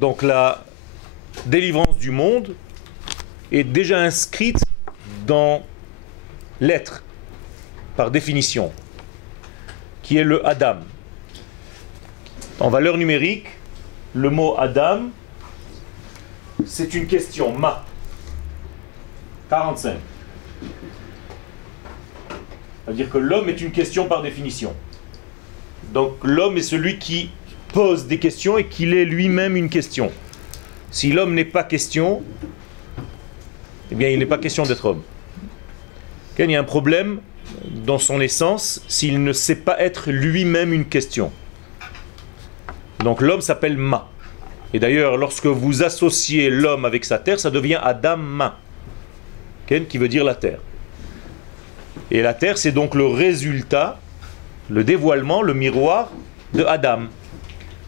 Donc la délivrance du monde est déjà inscrite dans l'être, par définition, qui est le Adam. En valeur numérique, le mot Adam, c'est une question, ma. 45. Ça veut dire que l'homme est une question par définition. Donc l'homme est celui qui pose des questions et qu'il est lui-même une question. Si l'homme n'est pas question, eh bien il n'est pas question d'être homme. Il y a un problème dans son essence s'il ne sait pas être lui-même une question. Donc l'homme s'appelle Ma. Et d'ailleurs, lorsque vous associez l'homme avec sa terre, ça devient Adam Ma, qui veut dire la terre. Et la terre, c'est donc le résultat, le dévoilement, le miroir de Adam.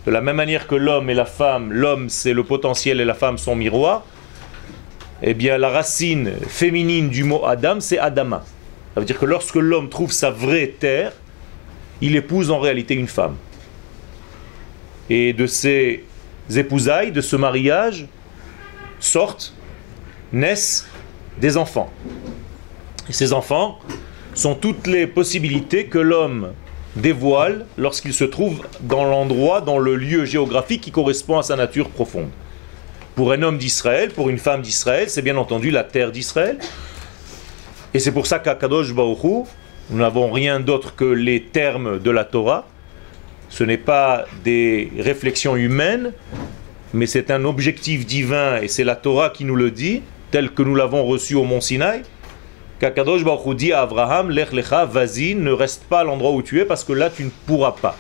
De la même manière que l'homme et la femme, l'homme c'est le potentiel et la femme son miroir, eh bien la racine féminine du mot Adam, c'est Adama. Ça veut dire que lorsque l'homme trouve sa vraie terre, il épouse en réalité une femme. Et de ces épousailles, de ce mariage, naissent des enfants. Et ces enfants sont toutes les possibilités que l'homme dévoile lorsqu'il se trouve dans l'endroit, dans le lieu géographique qui correspond à sa nature profonde. Pour un homme d'Israël, pour une femme d'Israël, c'est bien entendu la terre d'Israël. Et c'est pour ça qu'à Kadosh Baruch Hu, nous n'avons rien d'autre que les termes de la Torah. Ce n'est pas des réflexions humaines, mais c'est un objectif divin, et c'est la Torah qui nous le dit, tel que nous l'avons reçu au mont Sinaï, qu'Akadosh Baruch Hu dit à Abraham, Lech lecha, vas-y, ne reste pas à l'endroit où tu es, parce que là tu ne pourras pas.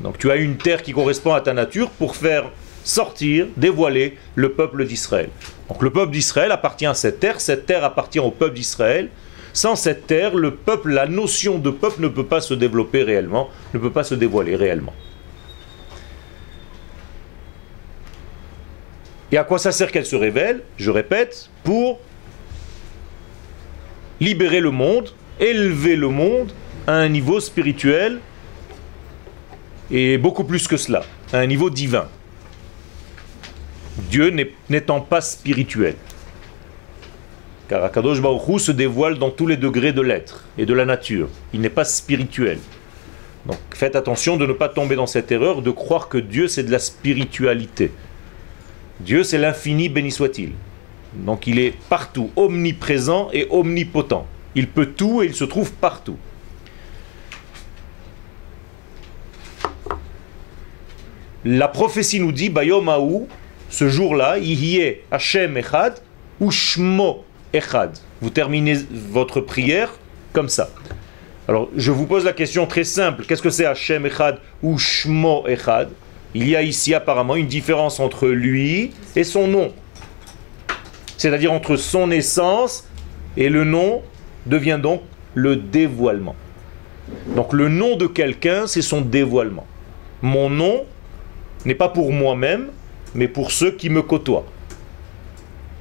Donc tu as une terre qui correspond à ta nature pour faire sortir, dévoiler le peuple d'Israël. Donc le peuple d'Israël appartient à cette terre appartient au peuple d'Israël. Sans cette terre, le peuple, la notion de peuple ne peut pas se développer réellement, ne peut pas se dévoiler réellement. Et à quoi ça sert qu'elle se révèle? Je répète, pour libérer le monde, élever le monde à un niveau spirituel et beaucoup plus que cela, à un niveau divin. Dieu n'étant pas spirituel. Car Akadosh Baruch Hu se dévoile dans tous les degrés de l'être et de la nature. Il n'est pas spirituel. Donc faites attention de ne pas tomber dans cette erreur de croire que Dieu c'est de la spiritualité. Dieu c'est l'infini, béni soit-il. Donc il est partout, omniprésent et omnipotent. Il peut tout et il se trouve partout. La prophétie nous dit, Bayom Haou, ce jour-là, Yihye Hashem Echad ou Shmo Echad. Vous terminez votre prière comme ça. Alors, je vous pose la question très simple. Qu'est-ce que c'est Hashem Echad ou Shmo Echad? Il y a ici apparemment une différence entre lui et son nom. C'est-à-dire entre son essence et le nom devient donc le dévoilement. Donc le nom de quelqu'un, c'est son dévoilement. Mon nom n'est pas pour moi-même, mais pour ceux qui me côtoient.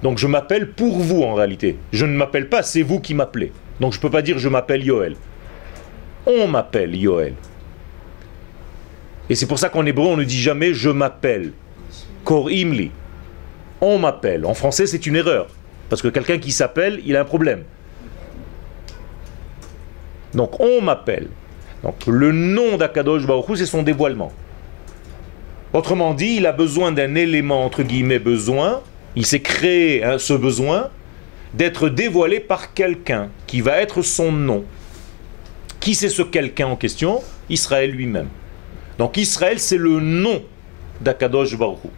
Donc je m'appelle pour vous en réalité. Je ne m'appelle pas, c'est vous qui m'appelez. Donc je ne peux pas dire je m'appelle Yoel. On m'appelle Yoel. Et c'est pour ça qu'en hébreu on ne dit jamais je m'appelle. Korim li. On m'appelle. En français c'est une erreur. Parce que quelqu'un qui s'appelle, il a un problème. Donc on m'appelle. Donc le nom d'Akadosh Baruch Hu, c'est son dévoilement. Autrement dit, il a besoin d'un élément, entre guillemets, besoin. Il s'est créé ce besoin d'être dévoilé par quelqu'un qui va être son nom. Qui c'est ce quelqu'un en question? Israël lui-même. Donc Israël, c'est le nom d'Akadosh Baruch Hu.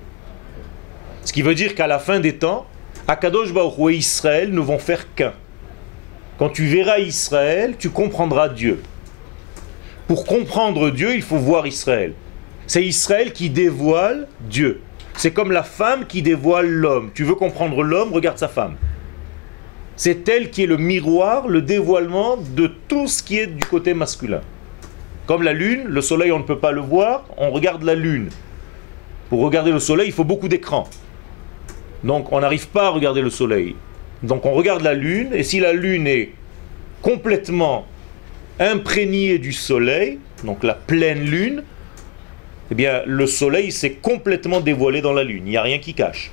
Ce qui veut dire qu'à la fin des temps, Akadosh Baruch Hu et Israël ne vont faire qu'un. Quand tu verras Israël, tu comprendras Dieu. Pour comprendre Dieu, il faut voir Israël. C'est Israël qui dévoile Dieu. C'est comme la femme qui dévoile l'homme. Tu veux comprendre l'homme, regarde sa femme. C'est elle qui est le miroir, le dévoilement de tout ce qui est du côté masculin. Comme la lune, le soleil on ne peut pas le voir, on regarde la lune. Pour regarder le soleil, il faut beaucoup d'écran. Donc on n'arrive pas à regarder le soleil. Donc on regarde la lune, et si la lune est complètement imprégnée du soleil, donc la pleine lune, eh bien le soleil s'est complètement dévoilé dans la lune, il n'y a rien qui cache.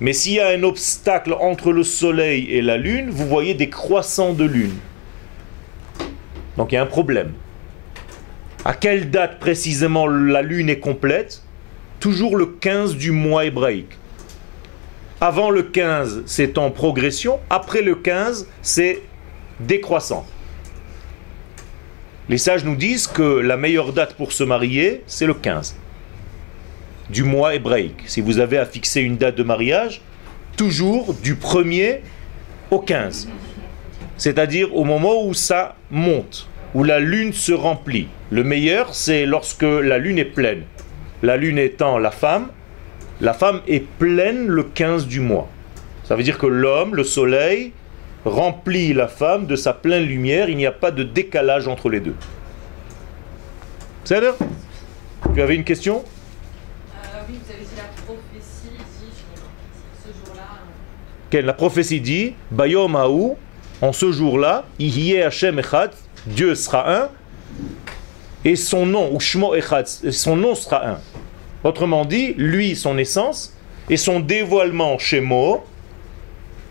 Mais s'il y a un obstacle entre le soleil et la lune, vous voyez des croissants de lune. Donc il y a un problème. À quelle date précisément la lune est complète? Toujours le 15 du mois hébraïque. Avant le 15, c'est en progression. Après le 15, c'est décroissant. Les sages nous disent que la meilleure date pour se marier, c'est le 15 du mois hébraïque. Si vous avez à fixer une date de mariage, toujours du 1er au 15. C'est-à-dire au moment où ça monte, où la lune se remplit. Le meilleur, c'est lorsque la lune est pleine. La lune étant la femme est pleine le 15 du mois. Ça veut dire que l'homme, le soleil, remplit la femme de sa pleine lumière. Il n'y a pas de décalage entre les deux. C'est là? Tu avais une question? Oui, vous avez dit la prophétie dit ce jour-là. La prophétie dit Bayom Haou, en ce jour-là, Ihyeh Hashem Echad, Dieu sera un, et son nom, ou Shmo Echad, son nom sera un. Autrement dit, lui, son essence, et son dévoilement Shemo.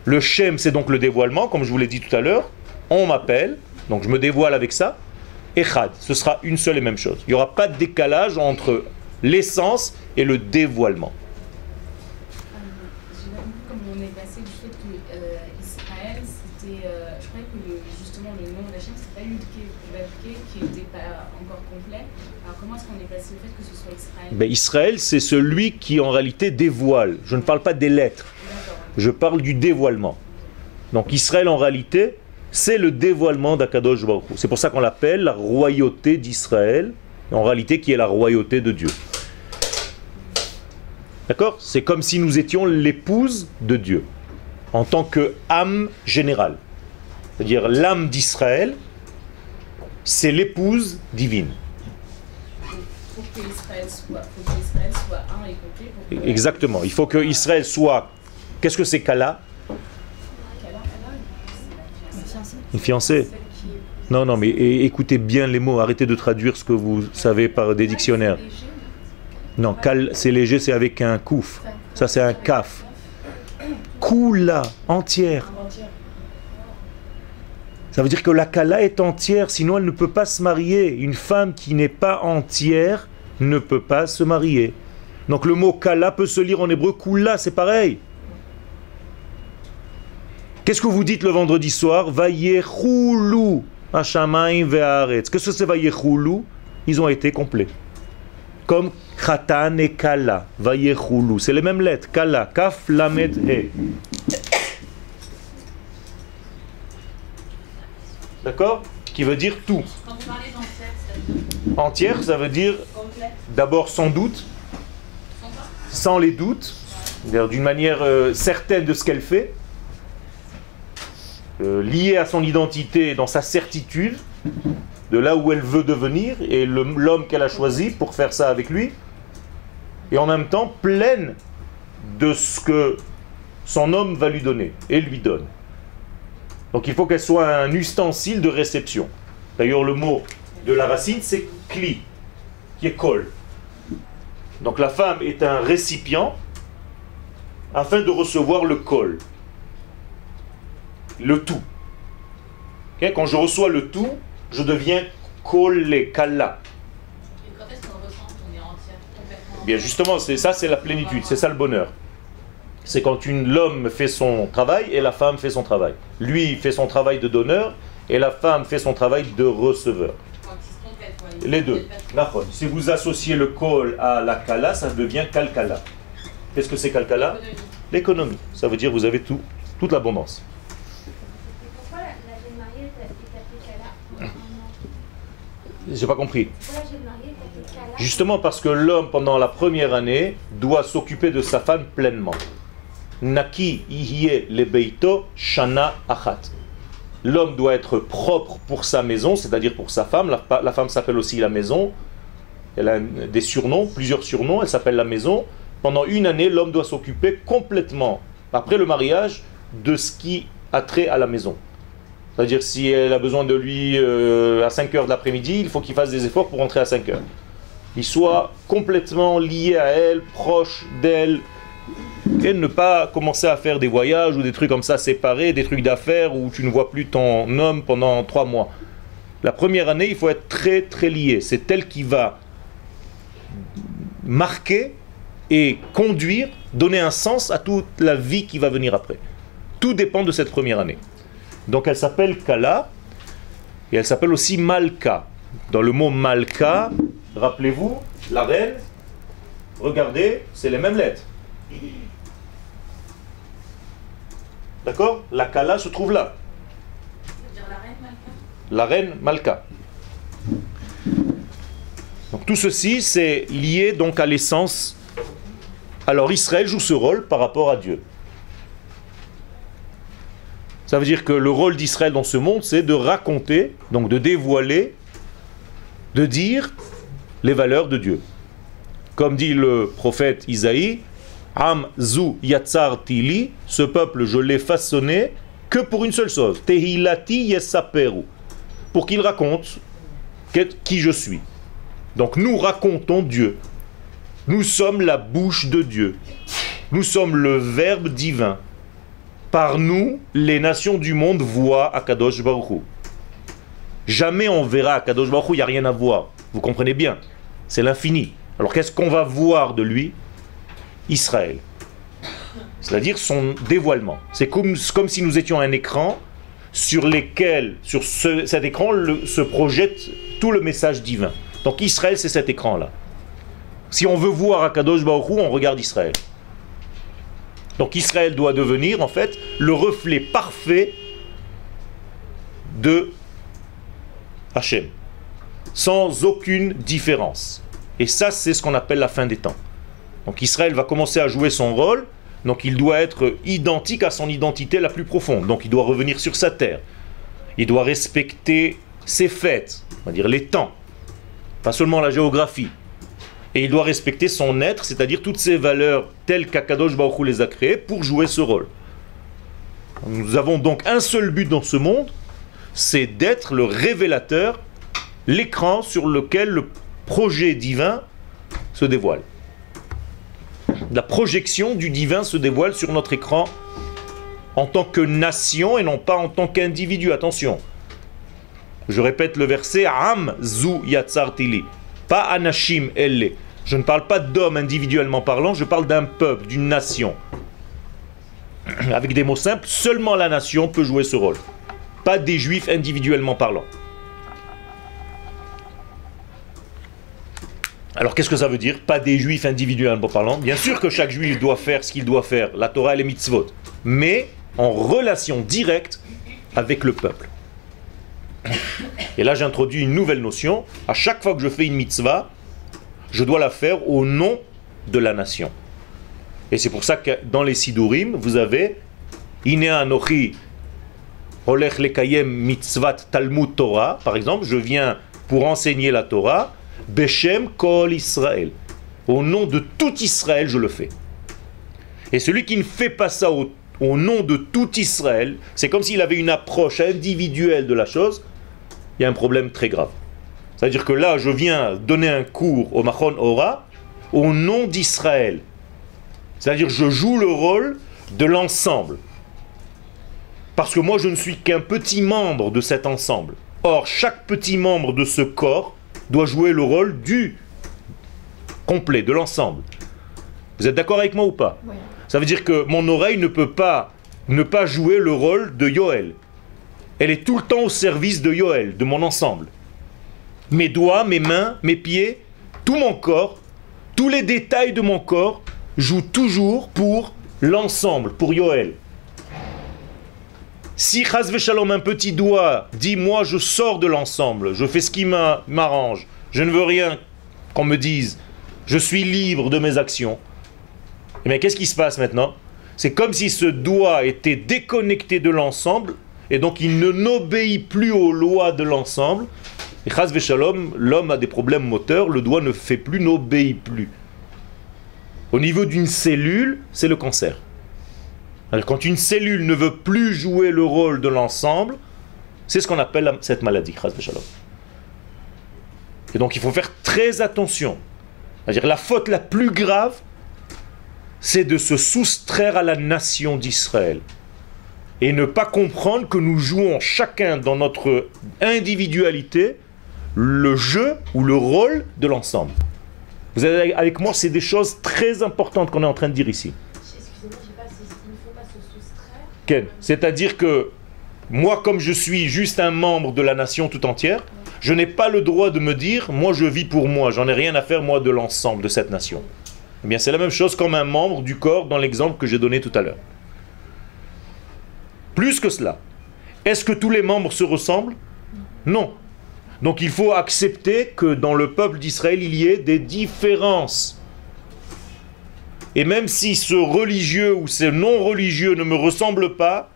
Le Shem, c'est donc le dévoilement, comme je vous l'ai dit tout à l'heure. On m'appelle, donc je me dévoile avec ça. Echad, ce sera une seule et même chose. Il n'y aura pas de décalage entre l'essence et le dévoilement. Comme on est passé du fait que Israël, c'était, je croyais que justement le nom d'Hachem, c'était pas Yudke qui n'était pas encore complet. Alors comment est-ce qu'on est passé au fait que ce soit Israël? Israël, c'est celui qui en réalité dévoile. Je ne parle pas des lettres, je parle du dévoilement. Donc Israël en réalité, c'est le dévoilement d'Akadosh Baruch Hu. C'est pour ça qu'on l'appelle la royauté d'Israël, en réalité qui est la royauté de Dieu. D'accord? C'est comme si nous étions l'épouse de Dieu, en tant que âme générale. C'est-à-dire l'âme d'Israël, c'est l'épouse divine. Il faut que Israël soit un et complet. Exactement. Il faut que Israël soit... Qu'est-ce que c'est Kala? Une fiancée. Non, non, mais écoutez bien les mots. Arrêtez de traduire ce que vous savez par des dictionnaires. Non, Kal, c'est léger, c'est avec un kouf. Ça, c'est un kaf. Kula, entière. Ça veut dire que la Kala est entière, sinon elle ne peut pas se marier. Une femme qui n'est pas entière ne peut pas se marier. Donc le mot Kala peut se lire en hébreu Kula, c'est pareil. Qu'est-ce que vous dites le vendredi soir? Vayechulu hashamayim ve'aretz. Qu'est-ce que c'est Vayechulu? Ils ont été complets. Comme Khatan et Kala. Vayechulu. C'est les mêmes lettres. Kala. Kaf, Lamed, He. D'accord? Qui veut dire tout. Quand vous parlez d'entière, c'est-à-dire Entière, ça veut dire complète. d'abord sans doute, sans les doutes, c'est-à-dire d'une manière certaine de ce qu'elle fait, liée à son identité, dans sa certitude, de là où elle veut devenir, et l'homme qu'elle a choisi pour faire ça avec lui, et en même temps pleine de ce que son homme va lui donner, et lui donne. Donc il faut qu'elle soit un ustensile de réception. D'ailleurs le mot de la racine c'est kli, qui est kol. Donc la femme est un récipient afin de recevoir le kol. Le tout. Okay? Quand je reçois le tout, je deviens kolé, kala. Et quand est-ce qu'on ressent qu'on est entière, complètement? Bien justement, c'est ça, c'est la plénitude, c'est ça le bonheur. C'est quand l'homme fait son travail et la femme fait son travail. Lui fait son travail de donneur et la femme fait son travail de receveur. Quand ils se complètent, quoi. Les deux. Si vous associez le kol à la kala, ça devient kalkala. Qu'est-ce que c'est kalkala? L'économie. Ça veut dire que vous avez tout, toute l'abondance. Pourquoi la jeune mariée est appelée Kala? J'ai pas compris. Pourquoi la jeune mariée est appelée Kala? Justement parce que l'homme, pendant la première année, doit s'occuper de sa femme pleinement. Naki ihye lebeito shana achat. L'homme doit être propre pour sa maison, c'est-à-dire pour sa femme. La femme s'appelle aussi la maison. Elle a des surnoms, plusieurs surnoms. Elle s'appelle la maison. Pendant une année, l'homme doit s'occuper complètement, après le mariage, de ce qui a trait à la maison. C'est-à-dire si elle a besoin de lui à 5 heures de l'après-midi, il faut qu'il fasse des efforts pour rentrer à 5 heures. il soit complètement lié à elle, proche d'elle, et ne pas commencer à faire des voyages ou des trucs comme ça séparés, des trucs d'affaires où tu ne vois plus ton homme pendant 3 mois. La première année, il faut être très très lié. C'est elle qui va marquer et conduire, donner un sens à toute la vie qui va venir après. Tout dépend de cette première année. Donc elle s'appelle Kala et elle s'appelle aussi Malka. Dans le mot Malka, rappelez-vous, la reine, regardez, c'est les mêmes lettres. D'accord? La Kala se trouve là. C'est-à-dire la reine Malka. La reine Malka. Donc tout ceci, c'est lié donc à l'essence. Alors Israël joue ce rôle par rapport à Dieu. Ça veut dire que le rôle d'Israël dans ce monde, c'est de raconter, donc de dévoiler, de dire les valeurs de Dieu. Comme dit le prophète Isaïe, Am zu yatsar tili, ce peuple je l'ai façonné que pour une seule chose, Tehilati yesaperu, pour qu'il raconte qui je suis. Donc nous racontons Dieu. Nous sommes la bouche de Dieu. Nous sommes le Verbe divin. Par nous, les nations du monde voient Akadosh Baruch Hu. Jamais on verra Akadosh Baruch Hu, il n'y a rien à voir. Vous comprenez bien, c'est l'infini. Alors qu'est-ce qu'on va voir de lui? Israël. C'est-à-dire son dévoilement. C'est comme si nous étions un écran sur lequel, sur cet écran, se projette tout le message divin. Donc Israël, c'est cet écran-là. Si on veut voir Akadosh Baruch Hu, on regarde Israël. Donc Israël doit devenir en fait le reflet parfait de Hachem, sans aucune différence. Et ça, c'est ce qu'on appelle la fin des temps. Donc Israël va commencer à jouer son rôle, donc il doit être identique à son identité la plus profonde. Donc il doit revenir sur sa terre. Il doit respecter ses fêtes, on va dire les temps, pas seulement la géographie. Et il doit respecter son être, c'est-à-dire toutes ses valeurs telles qu'Akadosh Baruch Hu les a créées pour jouer ce rôle. Nous avons donc un seul but dans ce monde, c'est d'être le révélateur, l'écran sur lequel le projet divin se dévoile. La projection du divin se dévoile sur notre écran en tant que nation et non pas en tant qu'individu. Attention. Je répète le verset Am zu yatsar tili. Pas Anashim elle. Je ne parle pas d'hommes individuellement parlant, je parle d'un peuple, d'une nation. Avec des mots simples, seulement la nation peut jouer ce rôle. Pas des juifs individuellement parlant. Alors qu'est-ce que ça veut dire? Pas des juifs individuellement parlant. Bien sûr que chaque juif doit faire ce qu'il doit faire, la Torah et les mitzvot, mais en relation directe avec le peuple. Et là j'introduis une nouvelle notion. À chaque fois que je fais une mitzvah, je dois la faire au nom de la nation. Et c'est pour ça que dans les Sidurim, vous avez Inea Anochi Olech Lekayem Mitzvat Talmud Torah, par exemple, je viens pour enseigner la Torah, Beshem Kol Israël. Au nom de tout Israël, je le fais. Et celui qui ne fait pas ça au nom de tout Israël, c'est comme s'il avait une approche individuelle de la chose, il y a un problème très grave. C'est-à-dire que là, je viens donner un cours au Machon Ora au nom d'Israël. C'est-à-dire que je joue le rôle de l'ensemble. Parce que moi, je ne suis qu'un petit membre de cet ensemble. Or, chaque petit membre de ce corps doit jouer le rôle du complet, de l'ensemble. Vous êtes d'accord avec moi ou pas? Oui. Ça veut dire que mon oreille ne peut pas ne pas jouer le rôle de Yoël. Elle est tout le temps au service de Yoël, de mon ensemble. Mes doigts, mes mains, mes pieds, tout mon corps, tous les détails de mon corps jouent toujours pour l'ensemble, pour Yoël. Si Chas Veshalom, un petit doigt, dit moi je sors de l'ensemble, je fais ce qui m'arrange, je ne veux rien qu'on me dise, je suis libre de mes actions, et bien qu'est-ce qui se passe maintenant? C'est comme si ce doigt était déconnecté de l'ensemble, et donc il ne n'obéit plus aux lois de l'ensemble. Et Chas Veshalom, l'homme a des problèmes moteurs, le doigt ne fait plus, n'obéit plus. Au niveau d'une cellule, c'est le cancer. Alors, quand une cellule ne veut plus jouer le rôle de l'ensemble, c'est ce qu'on appelle cette maladie, Chas Veshalom. Et donc il faut faire très attention. C'est-à-dire la faute la plus grave, c'est de se soustraire à la nation d'Israël. Et ne pas comprendre que nous jouons chacun dans notre individualité le jeu ou le rôle de l'ensemble. Vous êtes avec moi, c'est des choses très importantes qu'on est en train de dire ici. Excusez-moi, je sais pas, il ne faut pas se soustraire. Ken, c'est-à-dire que moi, comme je suis juste un membre de la nation tout entière, je n'ai pas le droit de me dire, moi je vis pour moi, j'en ai rien à faire moi de l'ensemble de cette nation. Eh bien c'est la même chose comme un membre du corps dans l'exemple que j'ai donné tout à l'heure. Plus que cela, est-ce que tous les membres se ressemblent? Non. Donc il faut accepter que dans le peuple d'Israël, il y ait des différences. Et même si ce religieux ou ce non-religieux ne me ressemble pas,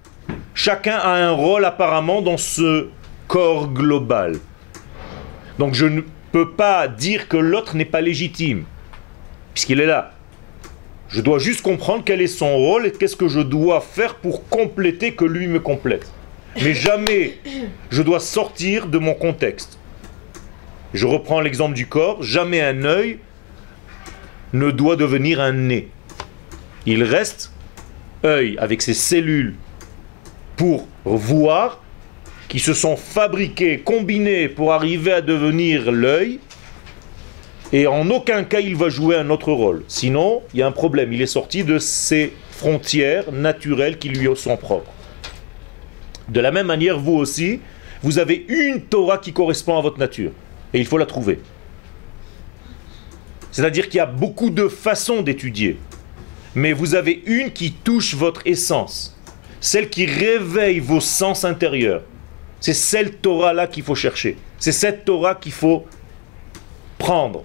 chacun a un rôle apparemment dans ce corps global. Donc je ne peux pas dire que l'autre n'est pas légitime, puisqu'il est là. Je dois juste comprendre quel est son rôle et qu'est-ce que je dois faire pour compléter que lui me complète. Mais jamais je dois sortir de mon contexte. Je reprends l'exemple du corps, jamais un œil ne doit devenir un nez. Il reste œil avec ses cellules pour voir, qui se sont fabriquées, combinées pour arriver à devenir l'œil, et en aucun cas il va jouer un autre rôle. Sinon, il y a un problème, il est sorti de ses frontières naturelles qui lui sont propres. De la même manière, vous aussi, vous avez une Torah qui correspond à votre nature, et il faut la trouver. C'est-à-dire qu'il y a beaucoup de façons d'étudier, mais vous avez une qui touche votre essence, celle qui réveille vos sens intérieurs. C'est cette Torah-là qu'il faut chercher. C'est cette Torah qu'il faut prendre.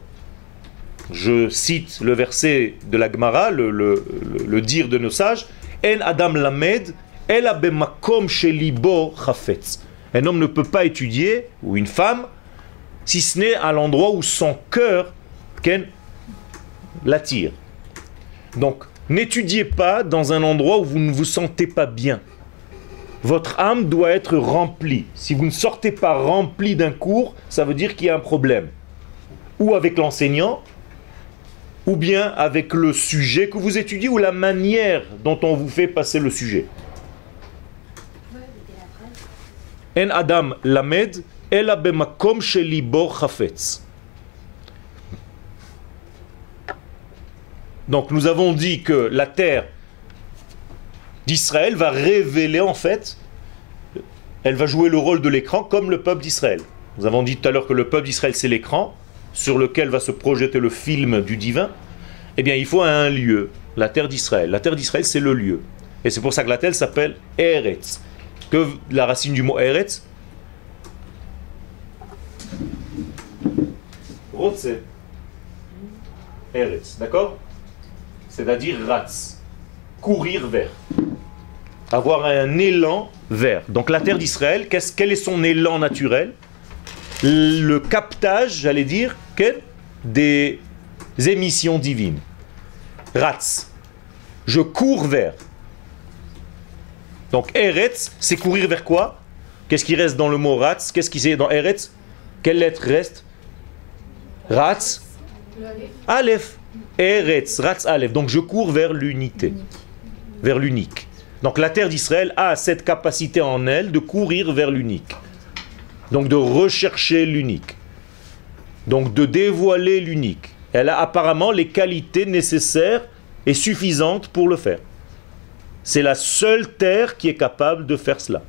Je cite le verset de la Gemara, le dire de nos sages, En Adam Lamed, Ela bemakom shelibo chafetz. Un homme ne peut pas étudier, ou une femme, si ce n'est à l'endroit où son cœur l'attire. Donc, n'étudiez pas dans un endroit où vous ne vous sentez pas bien. Votre âme doit être remplie. Si vous ne sortez pas rempli d'un cours, ça veut dire qu'il y a un problème. Ou avec l'enseignant, ou bien avec le sujet que vous étudiez, ou la manière dont on vous fait passer le sujet. En Adam lamed, ela bemakom shelibo chafetz. Donc nous avons dit que la terre d'Israël va révéler en fait, elle va jouer le rôle de l'écran comme le peuple d'Israël. Nous avons dit tout à l'heure que le peuple d'Israël c'est l'écran sur lequel va se projeter le film du divin. Eh bien il faut un lieu, la terre d'Israël. La terre d'Israël c'est le lieu. Et c'est pour ça que la terre s'appelle Eretz. Que la racine du mot Eretz? Rotze. Eretz, d'accord? C'est-à-dire ratz, courir vers, avoir un élan vers. Donc la terre d'Israël, quel est son élan naturel? Le captage, j'allais dire, des émissions divines. Ratz, je cours vers. Donc Eretz, c'est courir vers quoi? Qu'est-ce qui reste dans le mot ratz? Qu'est-ce qui est dans Eretz? Quelle lettre reste? Ratz, Aleph. Eretz, Ratz, Aleph. Donc je cours vers l'unité, vers l'unique. Donc la terre d'Israël a cette capacité en elle de courir vers l'unique. Donc de rechercher l'unique. Donc de dévoiler l'unique. Elle a apparemment les qualités nécessaires et suffisantes pour le faire. C'est la seule terre qui est capable de faire cela.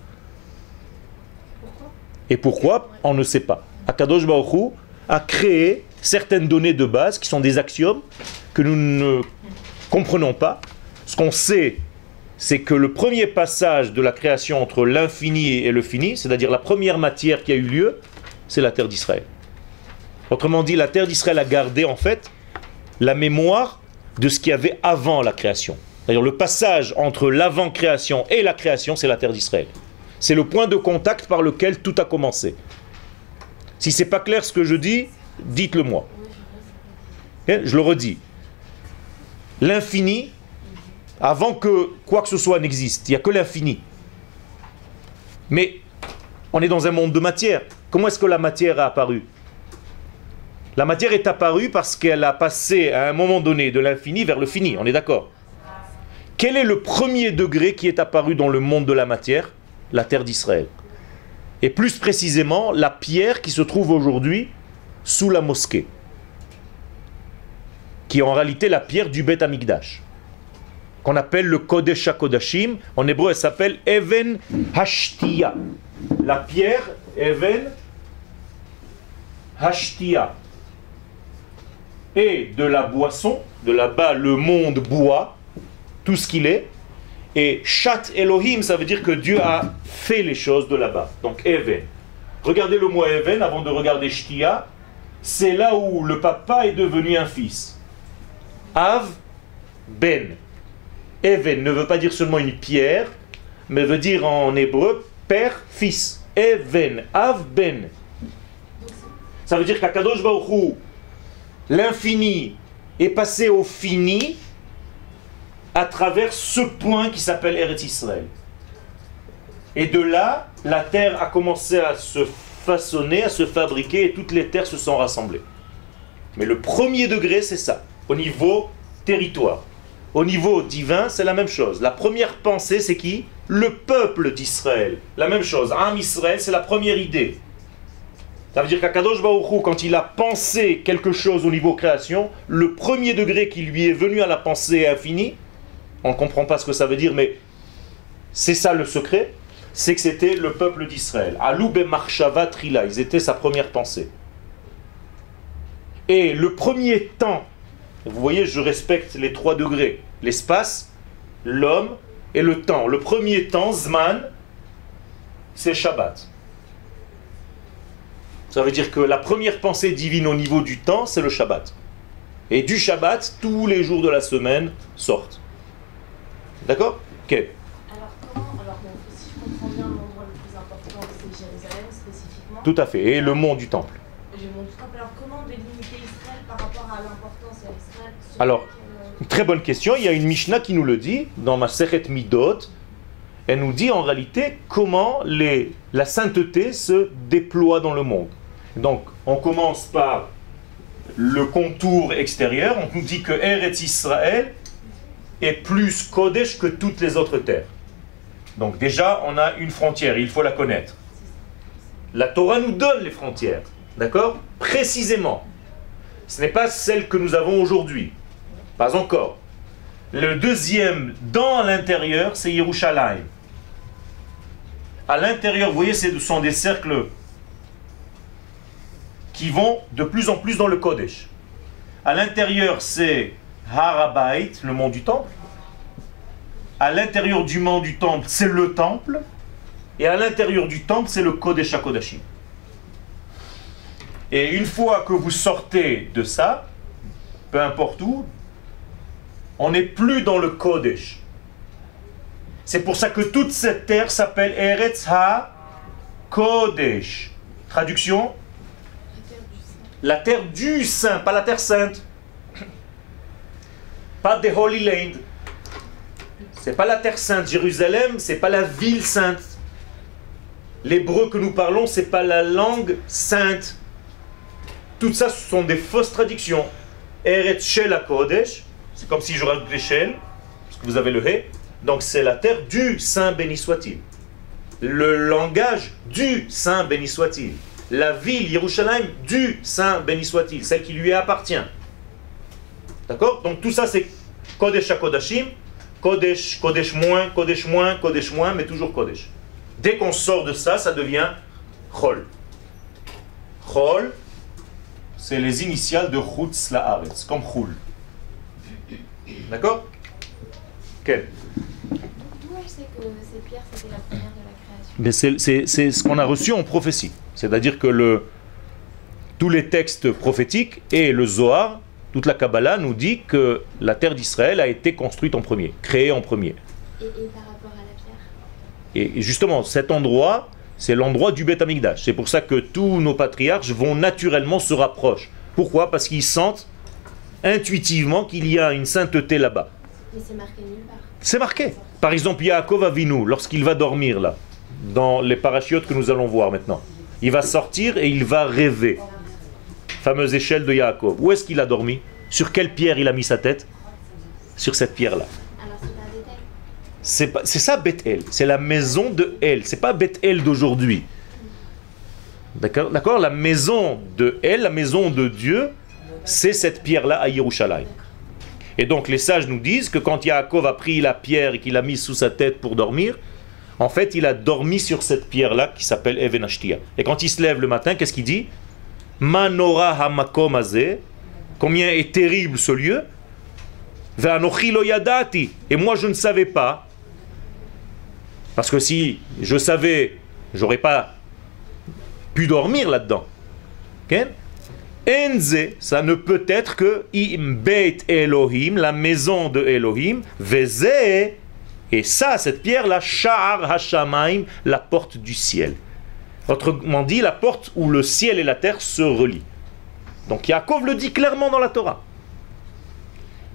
Et pourquoi? On ne sait pas. Akadosh Baruch Hu a créé certaines données de base qui sont des axiomes que nous ne comprenons pas. Ce qu'on sait, c'est que le premier passage de la création entre l'infini et le fini, c'est-à-dire la première matière qui a eu lieu, c'est la terre d'Israël. Autrement dit, la terre d'Israël a gardé en fait la mémoire de ce qu'il y avait avant la création. C'est-à-dire le passage entre l'avant-création et la création, c'est la terre d'Israël. C'est le point de contact par lequel tout a commencé. Si c'est pas clair ce que je dis, dites-le moi. Je le redis. L'infini, avant que quoi que ce soit n'existe, il n'y a que l'infini. Mais on est dans un monde de matière. Comment est-ce que la matière a apparu? La matière est apparue parce qu'elle a passé à un moment donné de l'infini vers le fini, on est d'accord? Quel est le premier degré qui est apparu dans le monde de la matière? La terre d'Israël. Et plus précisément, la pierre qui se trouve aujourd'hui sous la mosquée, qui est en réalité la pierre du Beth Amikdash, qu'on appelle le Kodesh HaKodashim. En hébreu, elle s'appelle Even Hashtia. La pierre Even Hashtia. Et de la boisson, de là-bas le monde boit, tout ce qu'il est. Et Shat Elohim, ça veut dire que Dieu a fait les choses de là-bas. Donc Even. Regardez le mot Even avant de regarder Shtia. C'est là où le papa est devenu un fils. Av Ben. Even ne veut pas dire seulement une pierre, mais veut dire en hébreu père, fils. Even, Av Ben. Ça veut dire qu'Akadosh Baruch Hu, l'infini est passé au fini à travers ce point qui s'appelle Eretz Israël. Et de là, la terre a commencé à se façonner, à se fabriquer, et toutes les terres se sont rassemblées. Mais le premier degré, c'est ça, au niveau territoire. Au niveau divin, c'est la même chose. La première pensée, c'est qui? Le peuple d'Israël. La même chose. Am Israël, c'est la première idée. Ça veut dire qu'Akadosh Baruch Hu, quand il a pensé quelque chose au niveau création, le premier degré qui lui est venu à la pensée infinie, on ne comprend pas ce que ça veut dire, mais c'est ça le secret, c'est que c'était le peuple d'Israël. Alou be'marshava trila, ils étaient sa première pensée. Et le premier temps, vous voyez, je respecte les 3 degrés, l'espace, l'homme et le temps. Le premier temps, Zman, c'est Shabbat. Ça veut dire que la première pensée divine au niveau du temps, c'est le Shabbat. Et du Shabbat, tous les jours de la semaine sortent. D'accord? Ok. Alors bon, si je comprends bien, l'endroit le plus important, c'est Jérusalem spécifiquement. Tout à fait. Et le mont du temple. Alors comment délimiter Israël par rapport à l'importance d'Israël? Alors, très bonne question. Il y a une Mishnah qui nous le dit, dans Masechet Midot. Elle nous dit en réalité comment la sainteté se déploie dans le monde. Donc, on commence par le contour extérieur. On nous dit que Eretz Israël est plus Kodesh que toutes les autres terres. Donc déjà, on a une frontière, il faut la connaître. La Torah nous donne les frontières, d'accord? Précisément. Ce n'est pas celle que nous avons aujourd'hui. Pas encore. Le deuxième, dans l'intérieur, c'est Yerushalayim. À l'intérieur, vous voyez, ce sont des cercles qui vont de plus en plus dans le Kodesh. À l'intérieur, c'est Har HaBayit, le mont du temple. À l'intérieur du mont du temple, c'est le temple. Et à l'intérieur du temple, c'est le Kodesh HaKodashim. Et une fois que vous sortez de ça, peu importe où, on n'est plus dans le Kodesh. C'est pour ça que toute cette terre s'appelle Eretz HaKodesh. Traduction? La terre du Saint, pas la terre sainte. Pas des Holy Land. C'est pas la terre sainte. Jérusalem, c'est pas la ville sainte. L'hébreu que nous parlons, c'est pas la langue sainte. Tout ça, ce sont des fausses traductions. Eretz Shel HaKodesh, c'est comme si je rajoutais Shel, parce que vous avez le He. Donc c'est la terre du Saint béni soit-il. Le langage du Saint béni soit-il. La ville, Yerushalayim, du Saint béni soit-il, celle qui lui appartient. D'accord? Donc tout ça c'est Kodesh HaKodashim, Kodesh, Kodesh moins, Kodesh moins, Kodesh moins, mais toujours Kodesh. Dès qu'on sort de ça, ça devient Chol. Chol, c'est les initiales de Chutz La'aretz, comme Chul. D'accord? Quel? D'où on sait que ces pierres, c'était la première de la création? Mais c'est ce qu'on a reçu en prophétie. C'est-à-dire que tous les textes prophétiques et le Zohar, toute la Kabbalah nous dit que la terre d'Israël a été construite en premier, créée en premier. Et par rapport à la pierre? Et justement, cet endroit, c'est l'endroit du Beth Amikdash. C'est pour ça que tous nos patriarches vont naturellement se rapprocher. Pourquoi? Parce qu'ils sentent intuitivement qu'il y a une sainteté là-bas. Mais c'est marqué nulle part. C'est marqué. Par exemple, Yaakov Avinu, lorsqu'il va dormir là, dans les parachiotes que nous allons voir maintenant, il va sortir et il va rêver. fameuse échelle de Yaakov. Où est-ce qu'il a dormi? Sur quelle pierre il a mis sa tête? Sur cette pierre-là. Alors c'est un détail. C'est ça Bethel, c'est la maison de El, c'est pas Bethel d'aujourd'hui. D'accord, d'accord, la maison de El, la maison de Dieu, c'est cette pierre-là à Yerushalayim. Et donc les sages nous disent que quand Yaakov a pris la pierre et qu'il l'a mise sous sa tête pour dormir, en fait il a dormi sur cette pierre-là qui s'appelle Even Ashtia. Et quand il se lève le matin, qu'est-ce qu'il dit? Manora hamakom hazeh, combien est terrible ce lieu. Ve'anochi lo yadati, et moi je ne savais pas, parce que si je savais, j'aurais pas pu dormir là-dedans. Okay? Enze, ça ne peut être que im beit Elohim, la maison de Elohim, veze, et ça, cette pierre-là, sha'ar hashamaim, la porte du ciel. Autrement dit, la porte où le ciel et la terre se relient. Donc Yaakov le dit clairement dans la Torah.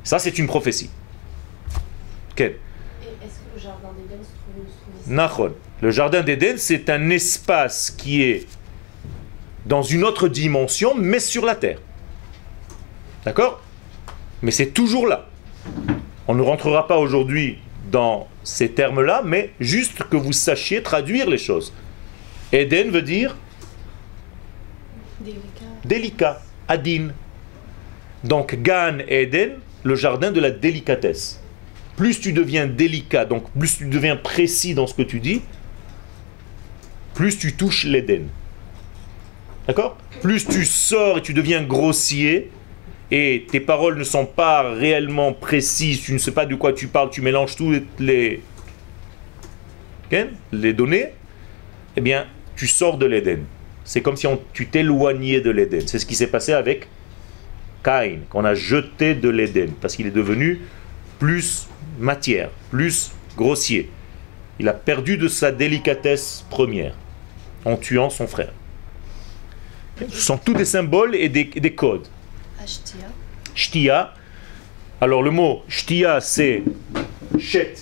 Ça, c'est une prophétie. Okay. Et est-ce que le jardin d'Éden se trouve ici? Nachon. Le jardin d'Éden, c'est un espace qui est dans une autre dimension, mais sur la terre. D'accord? Mais c'est toujours là. On ne rentrera pas aujourd'hui dans ces termes-là, mais juste que vous sachiez traduire les choses. Éden veut dire délicat, adin. Donc Gan Éden, le jardin de la délicatesse. Plus tu deviens délicat, donc plus tu deviens précis dans ce que tu dis, plus tu touches l'Éden. D'accord? Plus tu sors et tu deviens grossier, et tes paroles ne sont pas réellement précises, tu ne sais pas de quoi tu parles, tu mélanges toutes les données, eh bien, tu sors de l'Éden. C'est comme si tu t'éloignais de l'Éden. C'est ce qui s'est passé avec Caïn, qu'on a jeté de l'Éden, parce qu'il est devenu plus matière, plus grossier. Il a perdu de sa délicatesse première, en tuant son frère. Ce sont tous des symboles et des codes. Shtia. Alors le mot shtia, c'est chet.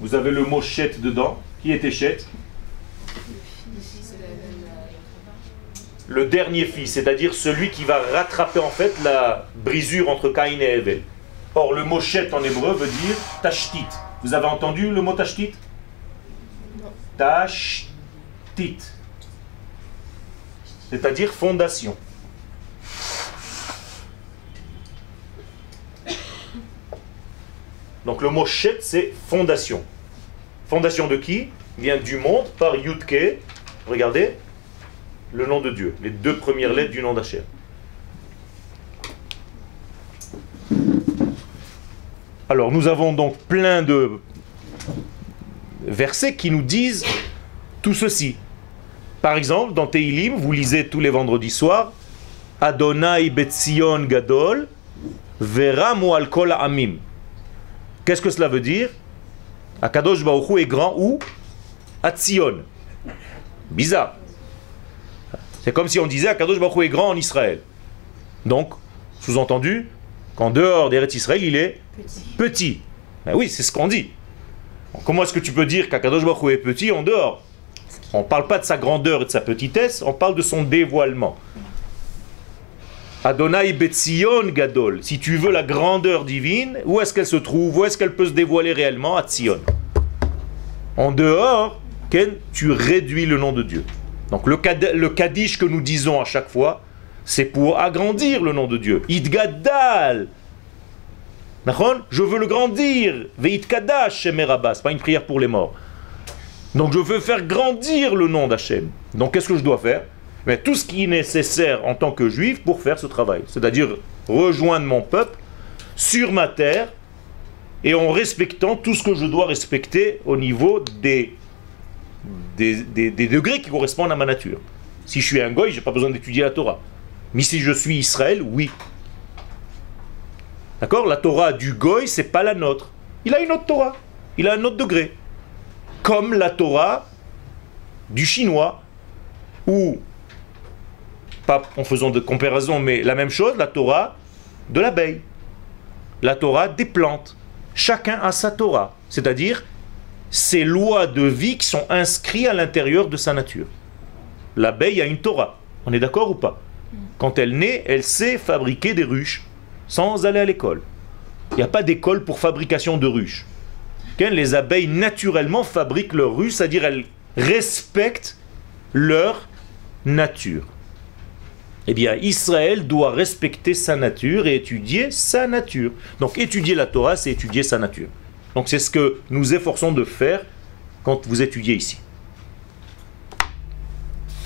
Vous avez le mot chet dedans. Qui était chet? Le dernier fils, c'est-à-dire celui qui va rattraper en fait la brisure entre Caïn et Hevel. Or le mot chet en hébreu veut dire tashtit. Vous avez entendu le mot tashtit? Tashtit. C'est-à-dire fondation. Donc le mot chet, c'est fondation. Fondation de qui? Vient du monde par Yudke. Regardez, le nom de Dieu. Les deux premières lettres du nom d'Hachem. Alors nous avons donc plein de versets qui nous disent tout ceci. Par exemple, dans Teilim, vous lisez tous les vendredis soirs Adonai Betzion Gadol Veramu al kol ha'amim. Qu'est-ce que cela veut dire? Akadosh Baruch Hu est grand où? À Tzion. Bizarre. C'est comme si on disait Akadosh Baruch Hu est grand en Israël. Donc, sous-entendu, qu'en dehors d'Eretz Israël, il est petit. Ben oui, c'est ce qu'on dit. Comment est-ce que tu peux dire qu'Akadosh Baruch Hu est petit en dehors? On ne parle pas de sa grandeur et de sa petitesse, on parle de son dévoilement. Adonai Betzion Gadol. Si tu veux la grandeur divine, où est-ce qu'elle se trouve? Où est-ce qu'elle peut se dévoiler réellement? À Tzion. En dehors, tu réduis le nom de Dieu. Donc le Kaddish que nous disons à chaque fois, c'est pour agrandir le nom de Dieu. Idgadal. Je veux le grandir. Ve'itkadash Shemerabas. C'est pas une prière pour les morts. Donc je veux faire grandir le nom d'Hachem. Donc qu'est-ce que je dois faire? Mais tout ce qui est nécessaire en tant que juif pour faire ce travail. C'est-à-dire rejoindre mon peuple sur ma terre et en respectant tout ce que je dois respecter au niveau des degrés qui correspondent à ma nature. Si je suis un goy, je n'ai pas besoin d'étudier la Torah. Mais si je suis Israël, oui. D'accord? La Torah du goy, c'est pas la nôtre. Il a une autre Torah. Il a un autre degré. Comme la Torah du chinois, ou, pas en faisant de comparaison, mais la même chose, la Torah de l'abeille, la Torah des plantes. Chacun a sa Torah, c'est-à-dire ces lois de vie qui sont inscrites à l'intérieur de sa nature. L'abeille a une Torah, on est d'accord ou pas? Quand elle naît, elle sait fabriquer des ruches sans aller à l'école. Il n'y a pas d'école pour fabrication de ruches. Les abeilles naturellement fabriquent leurs ruches, c'est-à-dire elles respectent leur nature. Eh bien, Israël doit respecter sa nature et étudier sa nature. Donc étudier la Torah, c'est étudier sa nature. Donc c'est ce que nous efforçons de faire quand vous étudiez ici.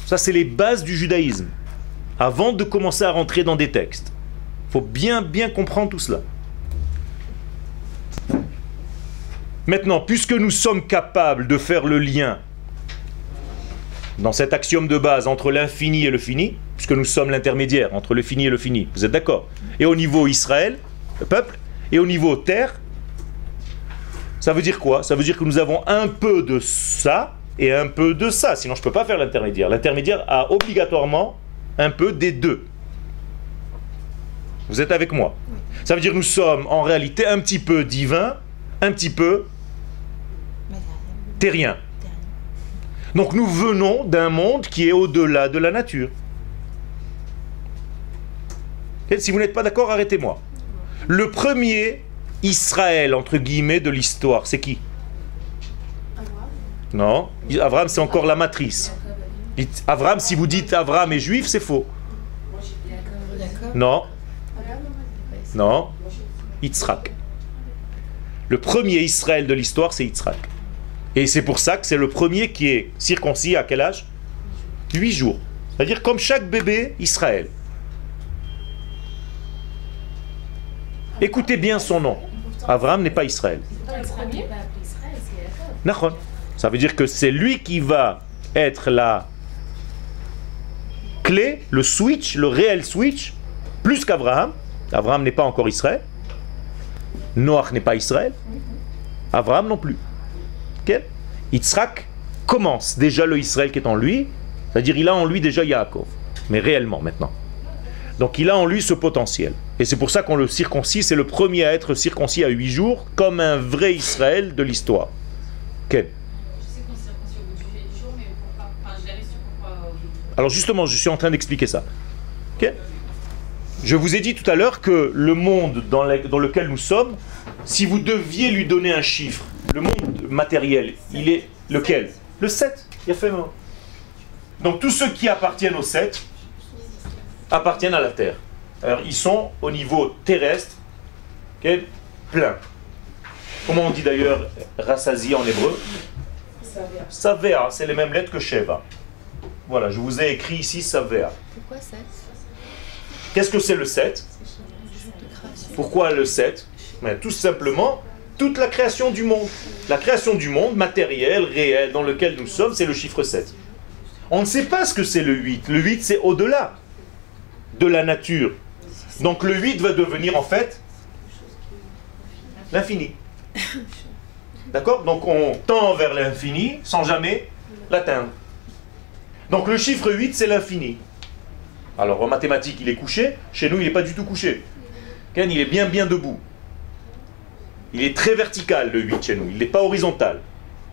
Ça, c'est les bases du judaïsme. Avant de commencer à rentrer dans des textes. Il faut bien comprendre tout cela. Maintenant, puisque nous sommes capables de faire le lien dans cet axiome de base entre l'infini et le fini, puisque nous sommes l'intermédiaire entre le fini et le fini, vous êtes d'accord? Et au niveau Israël, le peuple, et au niveau terre, ça veut dire quoi? Ça veut dire que nous avons un peu de ça et un peu de ça, sinon je ne peux pas faire l'intermédiaire. L'intermédiaire a obligatoirement un peu des deux. Vous êtes avec moi? Ça veut dire que nous sommes en réalité un petit peu divin, un petit peu terrien. Donc nous venons d'un monde qui est au-delà de la nature. Et si vous n'êtes pas d'accord, arrêtez-moi. Le premier Israël, entre guillemets, de l'histoire, c'est qui? Non, Abraham c'est encore la matrice. Abraham, si vous dites Abraham est juif, c'est faux. Non. Non. Yitzhak. Le premier Israël de l'histoire, c'est Yitzhak. Et c'est pour ça que c'est le premier qui est circoncis à quel âge? 8 jours. C'est-à-dire comme chaque bébé Israël. Écoutez bien son nom. Abraham n'est pas Israël. Nachon. Ça veut dire que c'est lui qui va être la clé, le switch, le réel switch, plus qu'Abraham. Abraham n'est pas encore Israël. Noach n'est pas Israël. Abraham non plus. Okay? Yitzhak commence déjà le Israël qui est en lui, c'est-à-dire il a en lui déjà Yaakov, mais réellement maintenant. Donc il a en lui ce potentiel. Et c'est pour ça qu'on le circoncis, c'est le premier à être circoncis à 8 jours, comme un vrai Israël de l'histoire. Okay. Alors justement, je suis en train d'expliquer ça. Okay. Je vous ai dit tout à l'heure que le monde dans lequel nous sommes, si vous deviez lui donner un chiffre, le monde matériel, il est lequel? Le 7. Il y a fait mort. Donc tous ceux qui appartiennent au 7 appartiennent à la Terre. Alors ils sont au niveau terrestre, okay, plein. Comment on dit d'ailleurs rassasi en hébreu? Savea, c'est les mêmes lettres que Sheva. Voilà, je vous ai écrit ici Savea. Pourquoi 7? Qu'est-ce que c'est le 7? Pourquoi le 7? Mais tout simplement, toute la création du monde. La création du monde, matériel, réel, dans lequel nous sommes, c'est le chiffre 7. On ne sait pas ce que c'est le 8. Le 8, c'est au-delà de la nature. Donc le 8 va devenir en fait l'infini. D'accord? Donc on tend vers l'infini sans jamais l'atteindre. Donc le chiffre 8, c'est l'infini. Alors en mathématiques, il est couché. Chez nous, il n'est pas du tout couché. Il est bien debout. Il est très vertical, le 8 chez nous. Il n'est pas horizontal.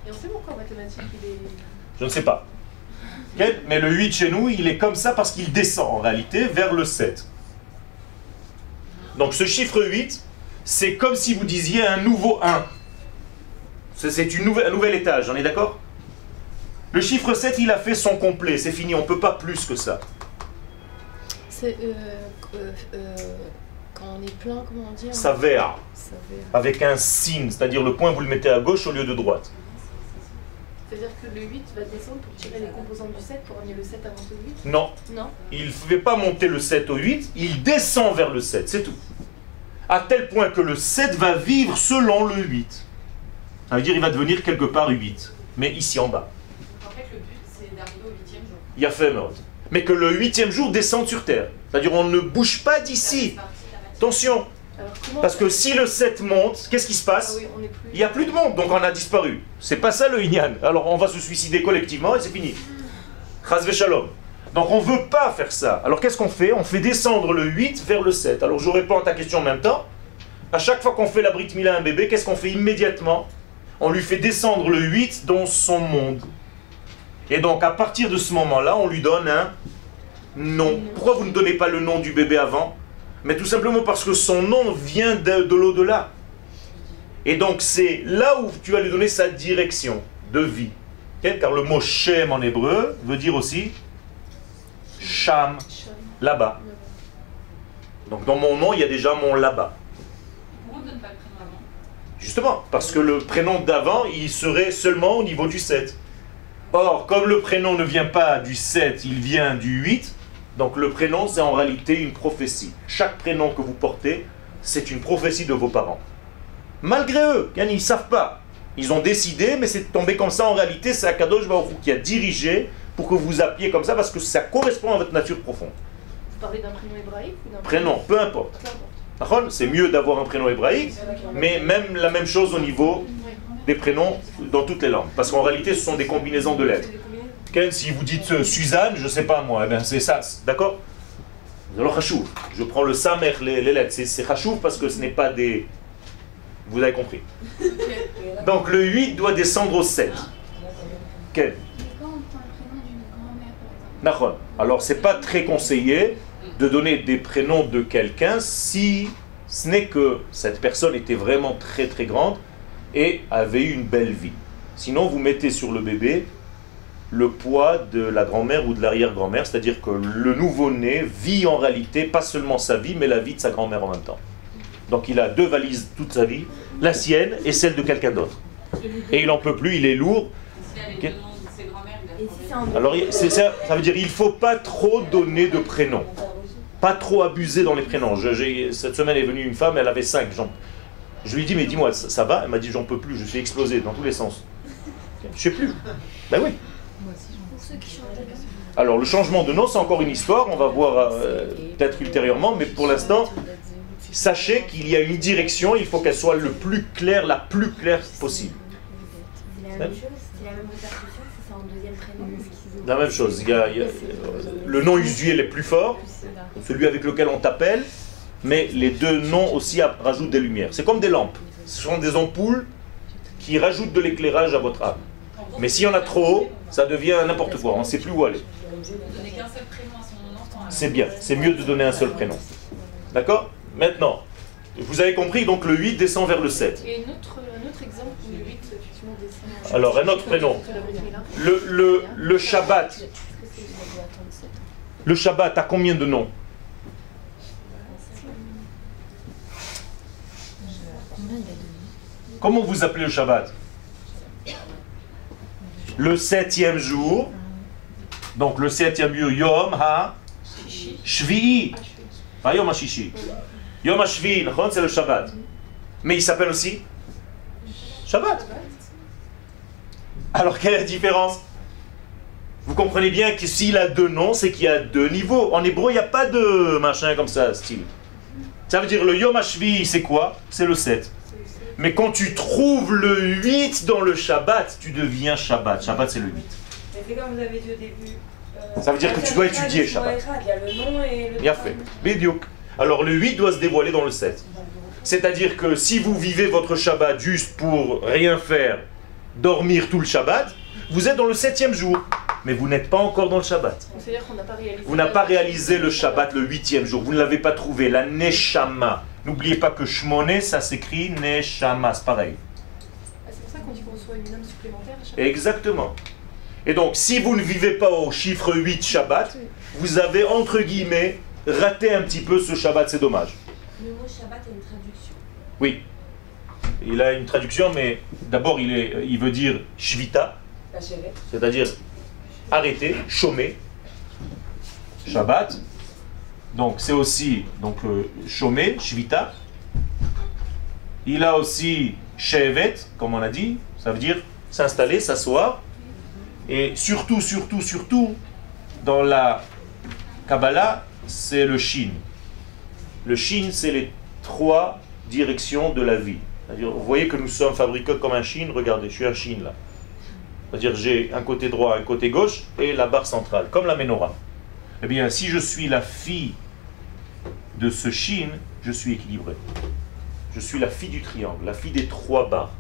Et on sait pourquoi en mathématiques il est... Je ne sais pas. Mais le 8 chez nous, il est comme ça parce qu'il descend en réalité vers le 7. Donc ce chiffre 8, c'est comme si vous disiez un nouveau 1. C'est un nouvel étage, on est d'accord? Le chiffre 7, il a fait son complet, c'est fini, on ne peut pas plus que ça. C'est quand on est plein, comment dire? Savea. Avec un signe, c'est-à-dire le point vous le mettez à gauche au lieu de droite. C'est-à-dire que le 8 va descendre pour tirer les composantes du 7 pour amener le 7 avant le 8? Non. Non. Il ne fait pas monter le 7 au 8, il descend vers le 7, c'est tout. À tel point que le 7 va vivre selon le 8. Ça veut dire qu'il va devenir quelque part 8, mais ici en bas. En fait, le but, c'est d'arriver au 8e jour. Il y a fait mort. Mais que le 8e jour descende sur terre. C'est-à-dire on ne bouge pas d'ici. Attention. Parce que si le 7 monte, qu'est-ce qui se passe? Ah oui, on est plus... Il n'y a plus de monde, donc on a disparu. C'est pas ça le Inyan. Alors on va se suicider collectivement et c'est fini. Chas v'shalom. Donc on ne veut pas faire ça. Alors qu'est-ce qu'on fait? On fait descendre le 8 vers le 7. Alors je réponds à ta question en même temps. À chaque fois qu'on fait la brit mila à un bébé, qu'est-ce qu'on fait immédiatement? On lui fait descendre le 8 dans son monde. Et donc à partir de ce moment-là, on lui donne un Non. Pourquoi vous ne donnez pas le nom du bébé avant? Mais tout simplement parce que son nom vient de l'au-delà. Et donc c'est là où tu vas lui donner sa direction de vie. Okay? Car le mot Shem en hébreu veut dire aussi Sham, là-bas. Donc dans mon nom, il y a déjà mon là-bas. Pourquoi on ne donne pas le prénom avant? Justement, parce que le prénom d'avant, il serait seulement au niveau du 7. Or, comme le prénom ne vient pas du 7, il vient du 8, donc le prénom, c'est en réalité une prophétie. Chaque prénom que vous portez, c'est une prophétie de vos parents. Malgré eux, ils ne savent pas. Ils ont décidé, mais c'est tombé comme ça. En réalité, c'est Akadosh Baruch Hu qui a dirigé pour que vous appuyez comme ça, parce que ça correspond à votre nature profonde. Vous parlez d'un prénom hébraïque ou d'un Prénom, peu importe. Peu importe. C'est mieux d'avoir un prénom hébraïque, mais même la même chose au niveau des prénoms dans toutes les langues. Parce qu'en réalité, ce sont des combinaisons de lettres. Si vous dites Suzanne, je ne sais pas moi, eh bien c'est ça, d'accord? Alors Hachouf, je prends le Samer, les lettres, c'est Hachouf parce que ce n'est pas des... Vous avez compris. Donc le 8 doit descendre au 7. Quel? Quand on prend le prénom d'une grand-mère, par exemple. D'accord. Alors c'est pas très conseillé de donner des prénoms de quelqu'un si ce n'est que cette personne était vraiment très très grande et avait eu une belle vie. Sinon vous mettez sur le bébé le poids de la grand-mère ou de l'arrière-grand-mère, c'est-à-dire que le nouveau-né vit en réalité pas seulement sa vie, mais la vie de sa grand-mère en même temps. Donc il a deux valises toute sa vie, la sienne et celle de quelqu'un d'autre. Et il n'en peut plus, il est lourd. Si elle est le nom de ses grand-mères, il a Et si c'est en Alors ça veut dire qu'il ne faut pas trop donner de prénoms. Pas trop abuser dans les prénoms. Cette semaine est venue une femme, elle avait 5 jambes. Je lui ai dit, mais dis-moi, ça va? Elle m'a dit, j'en peux plus, je suis explosé dans tous les sens. Je sais plus. Ben oui. Pour ceux qui chantent Alors le changement de nom, c'est encore une histoire, on va voir peut-être ultérieurement, mais pour l'instant, sachez qu'il y a une direction, il faut qu'elle soit le plus claire, la plus claire possible. C'est la même chose, c'est la même répercussion, c'est en deuxième prénom. La même chose, le nom usuel est plus fort, celui avec lequel on t'appelle, mais les deux noms aussi rajoutent des lumières. C'est comme des lampes, ce sont des ampoules qui rajoutent de l'éclairage à votre âme. Mais s'il y en a trop, ça devient n'importe quoi, on ne sait plus où aller. ne donner qu'un seul prénom à son enfant. alors. C'est bien, c'est mieux de donner un seul prénom. D'accord? Maintenant, vous avez compris, donc le 8 descend vers le 7. Et un autre exemple où le 8 effectivement descend. Alors, un autre prénom. Le Shabbat. Le Shabbat a combien de noms? Comment vous appelez le Shabbat? Le 7e jour. Donc le 7e jour, Yom HaShvi'i. Pas Yom HaShishi. Yom HaShvi'i, c'est le Shabbat. Mais il s'appelle aussi Shabbat. Alors quelle est la différence? Vous comprenez bien que s'il a deux noms, c'est qu'il y a deux niveaux. En hébreu, il n'y a pas de machin comme ça, style. Ça veut dire le Yom HaShvi'i, c'est quoi? C'est le 7. Mais quand tu trouves le 8 dans le Shabbat, tu deviens Shabbat. Shabbat, c'est le 8. Mais c'est comme vous avez dit au début. Ça veut dire que tu dois étudier Shabbat. Il y a le nom et le... Bien fait. Bidiouk. Alors le 8 doit se dévoiler dans le 7. C'est-à-dire que si vous vivez votre Shabbat juste pour rien faire, dormir tout le Shabbat, vous êtes dans le 7e jour. Mais vous n'êtes pas encore dans le Shabbat. Donc c'est-à-dire qu'on n'a pas réalisé. Vous n'avez pas réalisé le Shabbat le 8e jour. Vous ne l'avez pas trouvé. La Neshama. N'oubliez pas que Shmoné, ça s'écrit Neshama. C'est pareil. Ah, c'est pour ça qu'on dit qu'on reçoit une âme supplémentaire à chaque Exactement. Et donc, si vous ne vivez pas au chiffre 8 Shabbat, vous avez, entre guillemets, raté un petit peu ce Shabbat. C'est dommage. Le mot Shabbat a une traduction. Oui. Il a une traduction, mais d'abord, il veut dire Shvita, c'est-à-dire arrêter, chômer. Shabbat. Donc, c'est aussi chômer, Shvita. Il a aussi Shevet, comme on a dit, ça veut dire s'installer, s'asseoir. Et surtout, dans la Kabbalah, c'est le Shin. Le Shin, c'est les 3 directions de la vie. C'est-à-dire, vous voyez que nous sommes fabriqués comme un Shin. Regardez, je suis un Shin là. C'est-à-dire, j'ai un côté droit, un côté gauche et la barre centrale, comme la menorah. Eh bien, si je suis la fille de ce Shin, je suis équilibré. Je suis la fille du triangle, la fille des 3 barres.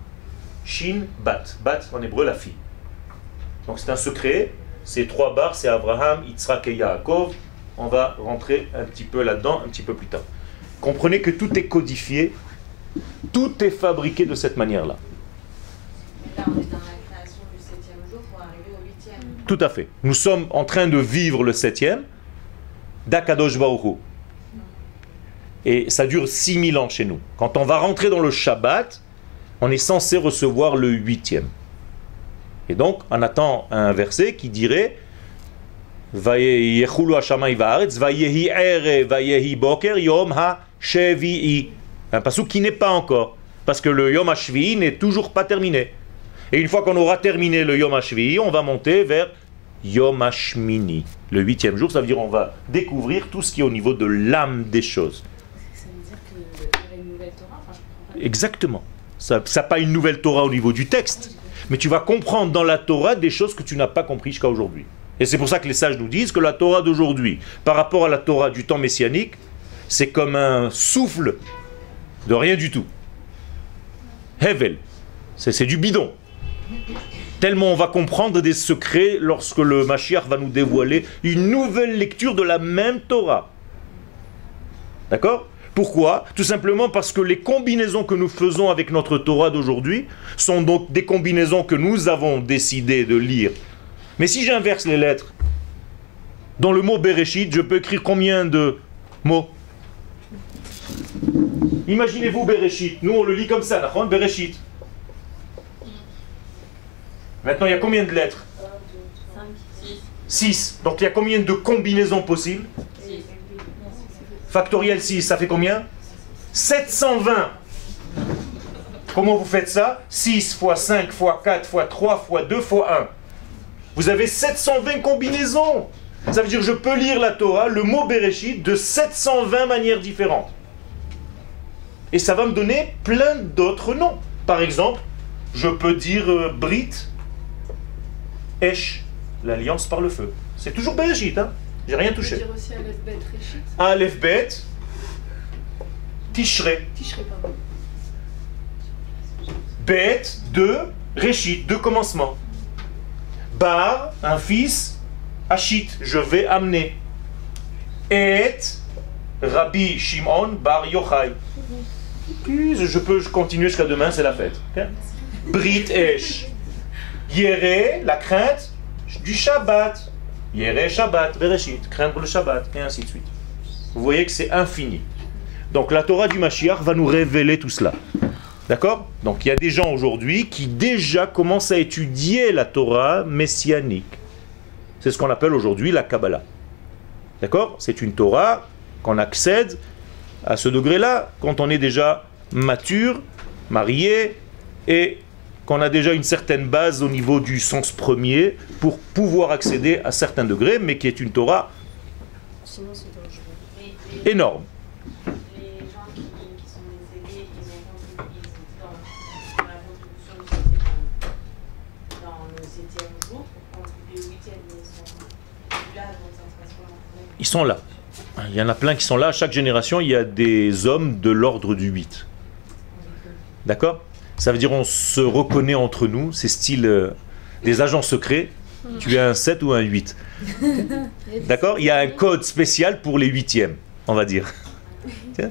Shin, Bat. Bat, en hébreu, la fille. Donc c'est un secret. Ces 3 barres, c'est Abraham, Yitzhak et Yaakov. on va rentrer un petit peu là-dedans, un petit peu plus tard. Comprenez que tout est codifié, tout est fabriqué de cette manière-là. Là, on est dans la création du 7e jour pour arriver au 8e. Tout à fait. Nous sommes en train de vivre le 7e d'Akadosh Baruch Hu. Et ça dure 6000 ans chez nous. Quand on va rentrer dans le Shabbat, on est censé recevoir le 8e. Et donc, on attend un verset qui dirait Vayechulu hashamayim va'aretz, vayehi erev, vayehi boker, yom ha-shevi'i. Un passouk qui n'est pas encore, parce que le yom ha-shvi'i n'est toujours pas terminé. Et une fois qu'on aura terminé le yom ha-shvi'i, on va monter vers yom ha-shmini. Le 8e jour, ça veut dire on va découvrir tout ce qui est au niveau de l'âme des choses. Ça veut dire qu'il y aurait une nouvelle Torah, enfin, je comprends pas. Exactement. Ça n'a pas une nouvelle Torah au niveau du texte, mais tu vas comprendre dans la Torah des choses que tu n'as pas compris jusqu'à aujourd'hui. Et c'est pour ça que les sages nous disent que la Torah d'aujourd'hui, par rapport à la Torah du temps messianique, c'est comme un souffle de rien du tout. Hevel, c'est du bidon. Tellement on va comprendre des secrets lorsque le Mashiach va nous dévoiler une nouvelle lecture de la même Torah. D'accord ? Pourquoi ? Tout simplement parce que les combinaisons que nous faisons avec notre Torah d'aujourd'hui sont donc des combinaisons que nous avons décidé de lire. Mais si j'inverse les lettres, dans le mot Bereshit, je peux écrire combien de mots ? Imaginez-vous Bereshit. Nous on le lit comme ça, d'accord ? Bereshit. Maintenant il y a combien de lettres ? 6. Donc il y a combien de combinaisons possibles ? Factoriel 6, ça fait combien ? 720. Comment vous faites ça ? 6 fois 5 fois 4 fois 3 fois 2 fois 1. Vous avez 720 combinaisons. Ça veut dire que je peux lire la Torah, le mot Bereshit, de 720 manières différentes. Et ça va me donner plein d'autres noms. Par exemple, je peux dire Brit, Esh, l'alliance par le feu. C'est toujours Bereshit, hein ? J'ai rien touché. On peut dire aussi Aleph Bet Réchit. Aleph Bet, Tishrei. Tishrei, pardon. Bet, 2, Réchit, 2 commencements. Bar, un fils, Hachit, je vais amener. Et Rabbi Shimon Bar Yochai. Je peux continuer jusqu'à demain, c'est la fête. Okay? Brit Esh. Yéré, la crainte du Shabbat. Yéré Shabbat, Bereshit, craindre le Shabbat, et ainsi de suite. Vous voyez que c'est infini. Donc la Torah du Mashiach va nous révéler tout cela. D'accord ? Donc il y a des gens aujourd'hui qui déjà commencent à étudier la Torah messianique. C'est ce qu'on appelle aujourd'hui la Kabbalah. D'accord ? C'est une Torah qu'on accède à ce degré-là quand on est déjà mature, marié, et qu'on a déjà une certaine base au niveau du sens premier pour pouvoir accéder à certains degrés, mais qui est une Torah Sinon, c'est dangereux. énorme. Les gens qui sont décédés, ils ont contribué dans la contribution du 7e, dans le 7e jour, pour contribuer au 8e, mais ils sont plus là, donc ça se passe comment? Ils sont là. Il y en a plein qui sont là. À chaque génération, il y a des hommes de l'ordre du 8. D'accord ? Ça veut dire on se reconnaît entre nous, c'est style des agents secrets. Tu es un 7 ou un 8. D'accord ? Il y a un code spécial pour les 8e, on va dire. Il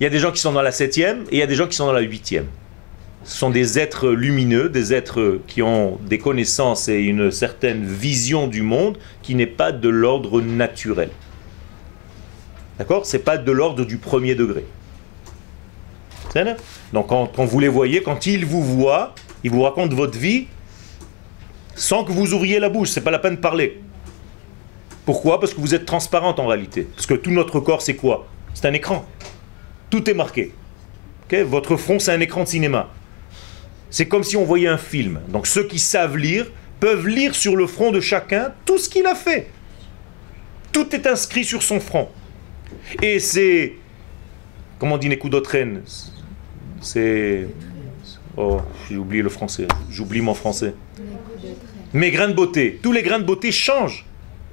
y a des gens qui sont dans la 7e et il y a des gens qui sont dans la 8e. Ce sont des êtres lumineux, des êtres qui ont des connaissances et une certaine vision du monde qui n'est pas de l'ordre naturel. D'accord ? C'est pas de l'ordre du premier degré. Donc quand vous les voyez, quand ils vous voient, ils vous racontent votre vie sans que vous ouvriez la bouche, c'est pas la peine de parler. Pourquoi ? Parce que vous êtes transparente en réalité. Parce que tout notre corps c'est quoi ? C'est un écran. Tout est marqué. Okay ? Votre front c'est un écran de cinéma. C'est comme si on voyait un film. Donc ceux qui savent lire peuvent lire sur le front de chacun tout ce qu'il a fait. Tout est inscrit sur son front. Et c'est... Comment on dit Nekudotren ? C'est... Oh, j'ai oublié le français. J'oublie mon français. Mes grains de beauté. Tous les grains de beauté changent.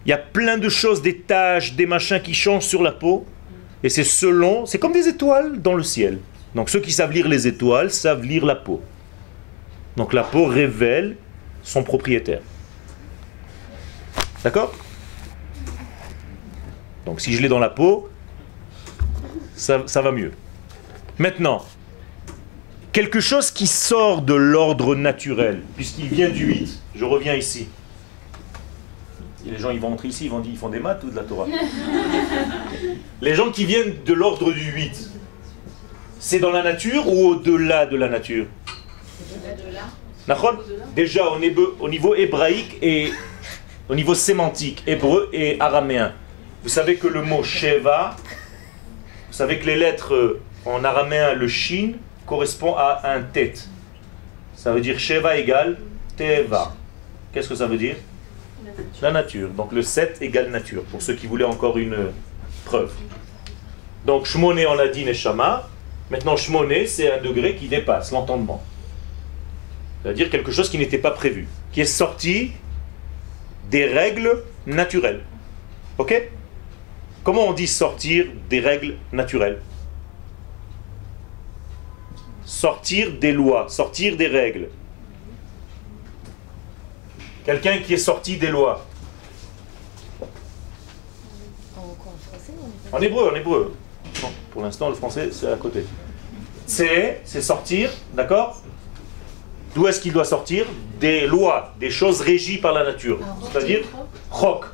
Il y a plein de choses, des taches, des machins qui changent sur la peau. Et c'est selon... C'est comme des étoiles dans le ciel. Donc ceux qui savent lire les étoiles savent lire la peau. Donc la peau révèle son propriétaire. D'accord ? Donc si je l'ai dans la peau, ça va mieux. Maintenant, quelque chose qui sort de l'ordre naturel, puisqu'il vient du 8, je reviens ici. Et les gens ils vont entrer ici, ils font des maths ou de la Torah. Les gens qui viennent de l'ordre du 8, c'est dans la nature ou au-delà de la nature? Déjà au niveau hébraïque et au niveau sémantique, hébreu et araméen. Vous savez que le mot Sheva, vous savez que les lettres en araméen, le Shin, correspond à un Tet. Ça veut dire Sheva égale Teva. Qu'est-ce que ça veut dire? La nature. Donc le 7 égale nature, pour ceux qui voulaient encore une preuve. Donc Shmoné, on a dit Neshama. Maintenant Shmoné, c'est un degré qui dépasse l'entendement. C'est-à-dire quelque chose qui n'était pas prévu, qui est sorti des règles naturelles. Ok? Comment on dit sortir des règles naturelles? Sortir des lois, sortir des règles. Quelqu'un qui est sorti des lois. En hébreu, en hébreu. Non, pour l'instant, le français, c'est à côté. C'est sortir, d'accord? D'où est-ce qu'il doit sortir? Des lois, des choses régies par la nature. C'est-à-dire, chok.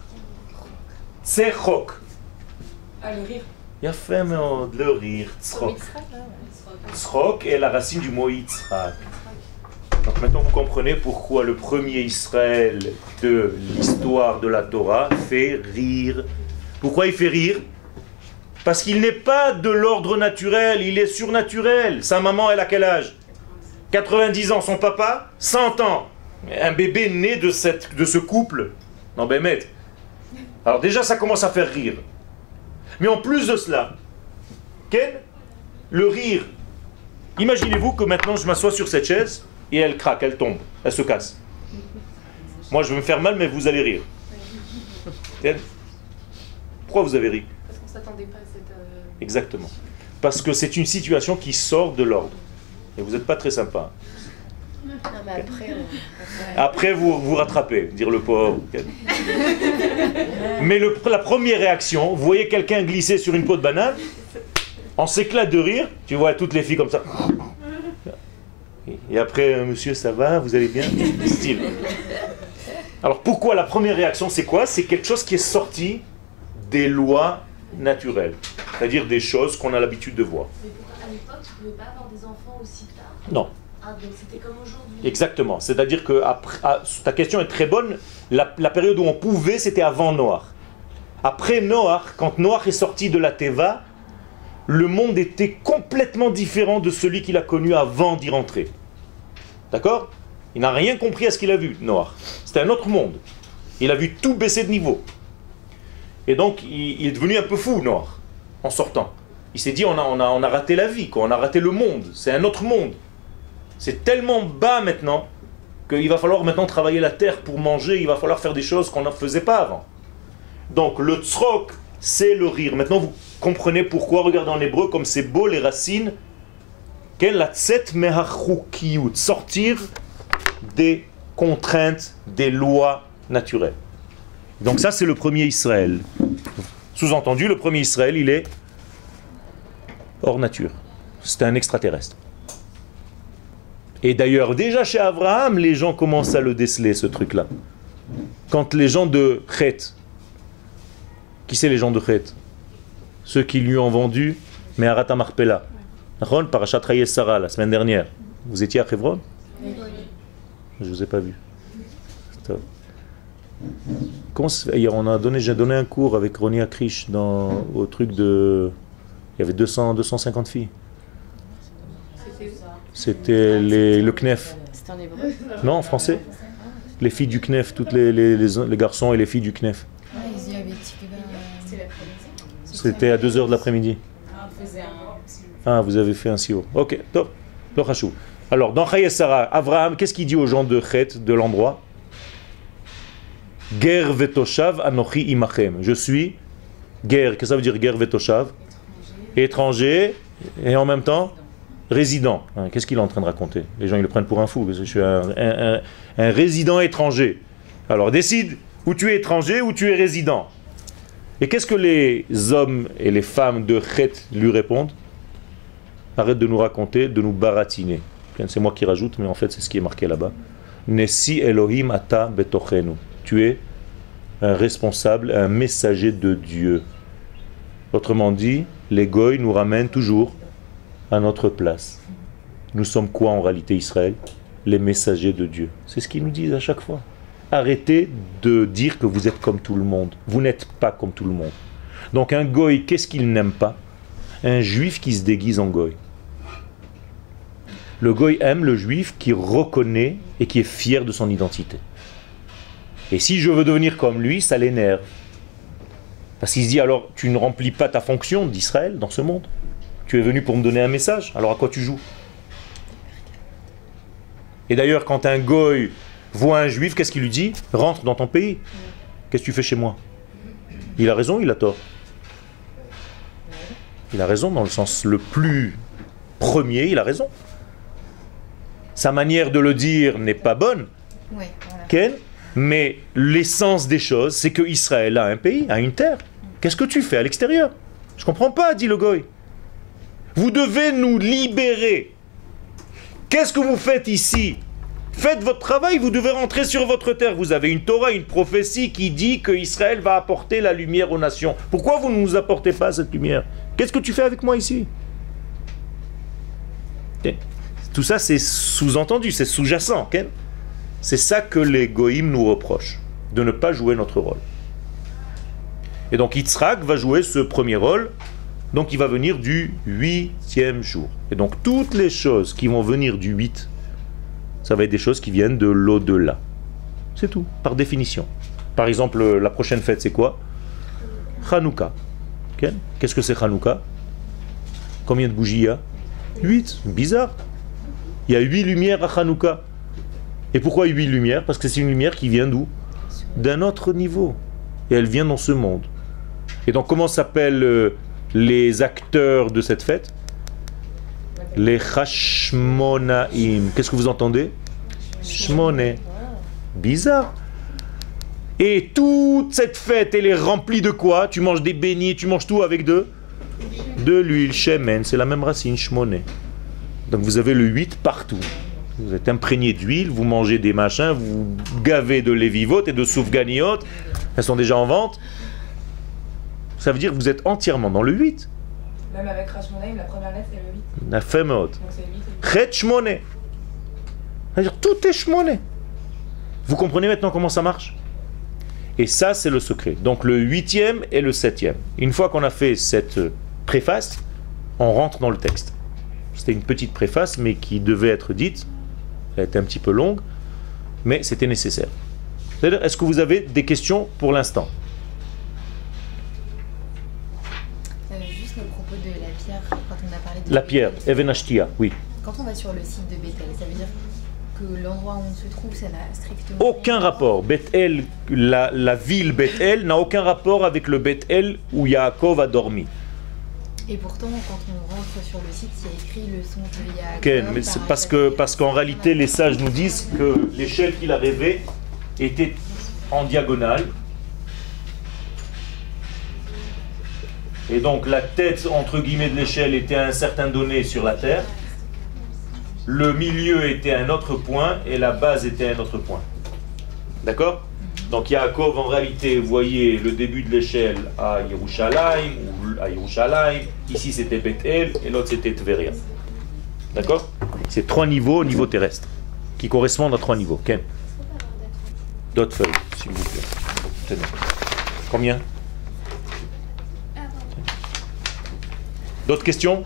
C'est chok. Ah, le rire. Il y a fait le rire, tzrok. Tzrok est la racine du mot Yitzhak. Donc maintenant vous comprenez pourquoi le premier Israël de l'histoire de la Torah fait rire. Pourquoi il fait rire? Parce qu'il n'est pas de l'ordre naturel, il est surnaturel. Sa maman, elle a quel âge? 90 ans, son papa 100 ans. Un bébé né de ce couple. Non ben maître. Alors déjà ça commence à faire rire. Mais en plus de cela, le rire, imaginez-vous que maintenant je m'assois sur cette chaise et elle craque, elle tombe, elle se casse. Moi je vais me faire mal mais vous allez rire. Pourquoi vous avez ri? Parce qu'on ne s'attendait pas à cette... Exactement. Parce que c'est une situation qui sort de l'ordre. Et vous n'êtes pas très sympa. Non, mais après, Après vous vous rattrapez, dire le pauvre. Mais la première réaction, vous voyez quelqu'un glisser sur une peau de banane, on s'éclate de rire, tu vois toutes les filles comme ça. Et après, monsieur, ça va, vous allez bien? Style. Alors pourquoi la première réaction, c'est quoi? C'est quelque chose qui est sorti des lois naturelles. C'est-à-dire des choses qu'on a l'habitude de voir. Mais pourquoi à l'époque, tu ne pouvais pas avoir des enfants aussi tard? Non. Ah, donc c'était comme aujourd'hui. Exactement. C'est-à-dire que ta question est très bonne. La période où on pouvait, c'était avant Noach. Après Noach, quand Noach est sorti de la Teva, le monde était complètement différent de celui qu'il a connu avant d'y rentrer. D'accord? Il n'a rien compris à ce qu'il a vu, Noach. C'était un autre monde. Il a vu tout baisser de niveau. Et donc, il est devenu un peu fou, Noach, en sortant. Il s'est dit, on a raté la vie, quoi. On a raté le monde. C'est un autre monde. C'est tellement bas maintenant qu'il va falloir maintenant travailler la terre pour manger, il va falloir faire des choses qu'on ne faisait pas avant. Donc le tzrok, c'est le rire. Maintenant vous comprenez pourquoi, regardez en hébreu, comme c'est beau les racines, quelle la tset mehachukiyut, sortir des contraintes, des lois naturelles. Donc ça c'est le premier Israël. Sous-entendu, le premier Israël, il est hors nature. C'est un extraterrestre. Et d'ailleurs, déjà chez Abraham, les gens commencent à le déceler, ce truc-là. Quand les gens de Chet, qui c'est les gens de Chet? Ceux qui lui ont vendu Meharata Marpella. Parashat Rayé Sarah, la semaine dernière. Vous étiez à Hebron? Oui. Je ne vous ai pas vu. Stop. Hier, j'ai donné un cours avec Roni Akrish au truc de... Il y avait 250 filles. C'était le Knef. C'était en hébreu? Non, en français. Les filles du Knef, toutes les garçons et les filles du Knef. C'était l'après-midi. C'était à 2h de l'après-midi. Ah, on faisait un... Ah, vous avez fait un sio. Ok, top. Alors, dans Chayei Sarah, Abraham, qu'est-ce qu'il dit aux gens de Chet, de l'endroit? Ger vetoshav anochi imachem. Je suis ger. Qu'est-ce que ça veut dire ger vetoshav? Étranger et en même temps résident. Qu'est-ce qu'il est en train de raconter? Les gens ils le prennent pour un fou. Parce que je suis un résident étranger. Alors décide où tu es étranger ou tu es résident. Et qu'est-ce que les hommes et les femmes de Chet lui répondent? Arrête de nous raconter, de nous baratiner. C'est moi qui rajoute, mais en fait c'est ce qui est marqué là-bas. Nesi Elohim ata betochenu. Tu es un responsable, un messager de Dieu. Autrement dit, les goy nous ramènent toujours à notre place. Nous sommes quoi en réalité, Israël? Les messagers de Dieu. C'est ce qu'ils nous disent à chaque fois. Arrêtez de dire que vous êtes comme tout le monde. Vous n'êtes pas comme tout le monde. Donc un goy, qu'est-ce qu'il n'aime pas? Un juif qui se déguise en goy. Le goy aime le juif qui reconnaît et qui est fier de son identité. Et si je veux devenir comme lui, ça l'énerve. Parce qu'il se dit, alors tu ne remplis pas ta fonction d'Israël dans ce monde. Tu es venu pour me donner un message, alors à quoi tu joues? Et d'ailleurs, quand un goy voit un juif, qu'est-ce qu'il lui dit? Rentre dans ton pays. Qu'est-ce que tu fais chez moi? Il a raison, il a tort. Il a raison dans le sens le plus premier, il a raison. Sa manière de le dire n'est pas bonne. Ouais, voilà. Ken, mais l'essence des choses, c'est que Israël a un pays, a une terre. Qu'est-ce que tu fais à l'extérieur? Je ne comprends pas, dit le goy. Vous devez nous libérer. Qu'est-ce que vous faites ici? Faites votre travail, vous devez rentrer sur votre terre. Vous avez une Torah, une prophétie qui dit que Israël va apporter la lumière aux nations. Pourquoi vous ne nous apportez pas cette lumière? Qu'est-ce que tu fais avec moi ici? Okay. Tout ça c'est sous-entendu, c'est sous-jacent. Okay? C'est ça que les goïms nous reprochent, de ne pas jouer notre rôle. Et donc Yitzhak va jouer ce premier rôle, donc il va venir du 8e jour. Et donc toutes les choses qui vont venir du 8, ça va être des choses qui viennent de l'au-delà. C'est tout, par définition. Par exemple, la prochaine fête c'est quoi? Hanouka. Okay? Qu'est-ce que c'est Hanouka? Combien de bougies il y a? 8. Bizarre. Il y a 8 lumières à Hanouka. Et pourquoi 8 lumières? Parce que c'est une lumière qui vient d'où? D'un autre niveau. Et elle vient dans ce monde. Et donc comment s'appellent les acteurs de cette fête? Les Hashmonaïm. Qu'est-ce que vous entendez? Shmoné. Bizarre. Et toute cette fête, elle est remplie de quoi? Tu manges des beignets, tu manges tout avec de l'huile, shemen, c'est la même racine, shmoné. Donc vous avez le 8 partout. Vous êtes imprégné d'huile, vous mangez des machins, vous gavez de lévivotes et de soufganiotes. Elles sont déjà en vente. Ça veut dire que vous êtes entièrement dans le 8. Même avec Rashmonaïm, la première lettre c'est le 8. La femot. Donc c'est 8 et 8. Chet shmoné. C'est-à-dire tout est shmoné. Vous comprenez maintenant comment ça marche? Et ça, c'est le secret. Donc le 8e et le 7e. Une fois qu'on a fait cette préface, on rentre dans le texte. C'était une petite préface, mais qui devait être dite. Elle était un petit peu longue, mais c'était nécessaire. C'est-à-dire, est-ce que vous avez des questions pour l'instant? Juste le propos de la pierre, quand on a parlé de La pierre, Even Ashtia, oui. Quand on va sur le site de Bethel, ça veut dire que l'endroit où on se trouve, ça n'a strictement Aucun rapport. Bethel, la ville Bethel n'a aucun rapport avec le Bethel où Yaakov a dormi. Et pourtant, quand on rentre sur le site, il y a écrit le son de Yaakov. Ken, mais c'est parce qu'en réalité, les sages nous disent que l'échelle qu'il a rêvée était en diagonale. Et donc la tête, entre guillemets, de l'échelle était à un certain donné sur la terre. Le milieu était à un autre point et la base était à un autre point. D'accord? Donc Yaakov, en réalité, voyait le début de l'échelle à Yerushalayim, ou à Yerushalayim. Ici, c'était Bethel et l'autre, c'était Tveria. D'accord? C'est 3 niveaux au niveau terrestre, qui correspondent à 3 niveaux. Ken? D'autres feuilles, s'il vous plaît. Tenez. Combien? D'autres questions?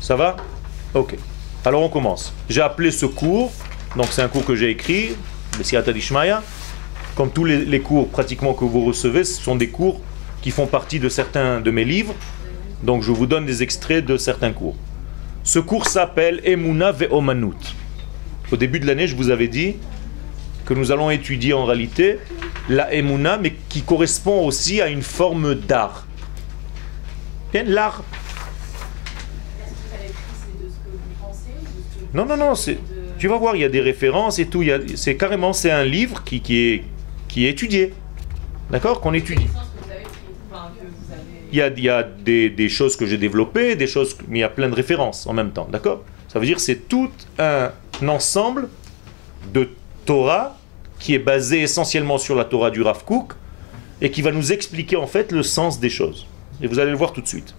Ça va? Ok. Alors on commence. J'ai appelé ce cours, donc c'est un cours que j'ai écrit, le Siyata d'Ishmaïa. Comme tous les cours pratiquement que vous recevez, ce sont des cours qui font partie de certains de mes livres. Donc je vous donne des extraits de certains cours. Ce cours s'appelle Emouna ve'omanut. Au début de l'année, je vous avais dit que nous allons étudier en réalité la Emouna, mais qui correspond aussi à une forme d'art. L'art. Non, tu vas voir, il y a des références et tout. C'est carrément, c'est un livre qui est étudié. d'accord, qu'on étudie. Il y a des choses que j'ai développées, des choses, mais il y a plein de références en même temps, d'accord? Ça veut dire que c'est tout un ensemble de Torah qui est basé essentiellement sur la Torah du Rav Kook et qui va nous expliquer en fait le sens des choses. Et vous allez le voir tout de suite.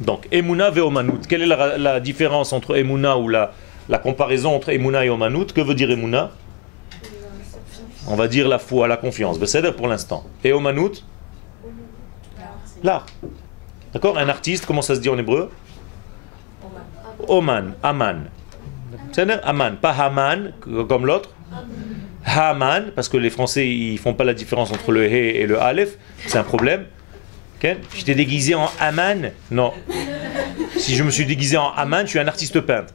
Donc, Emouna ve Omanut. Quelle est la différence entre Emouna ou la comparaison entre Emouna et Omanut? Que veut dire Emouna? On va dire la foi, la confiance. C'est pour l'instant. Et Omanut? L'art. D'accord? Un artiste, comment ça se dit en hébreu? Oman, Aman. C'est Aman, pas Haman comme l'autre. Haman, parce que les Français ils font pas la différence entre le He et le Aleph, c'est un problème. Okay? Je t'ai déguisé en Aman? Non. Si je me suis déguisé en Aman, je suis un artiste peintre.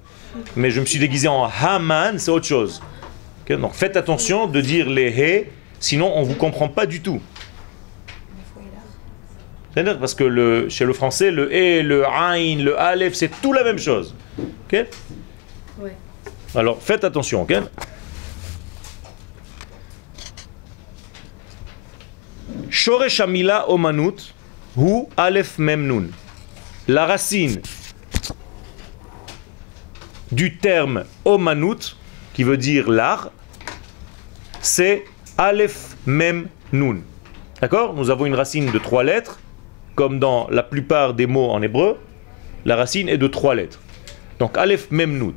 Mais je me suis déguisé en Haman, c'est autre chose. Okay? Donc faites attention de dire les He, sinon on ne vous comprend pas du tout. C'est-à-dire parce que chez le français, le E, le Ain, le Aleph, c'est tout la même chose. Ok? Ouais. Alors faites attention, ok? Shoresh hamila omanut hu Aleph mem nun. La racine du terme omanut, qui veut dire l'art, c'est Aleph mem nun. D'accord? Nous avons une racine de 3 lettres. Comme dans la plupart des mots en hébreu, la racine est de 3 lettres. Donc Aleph Mem Nun.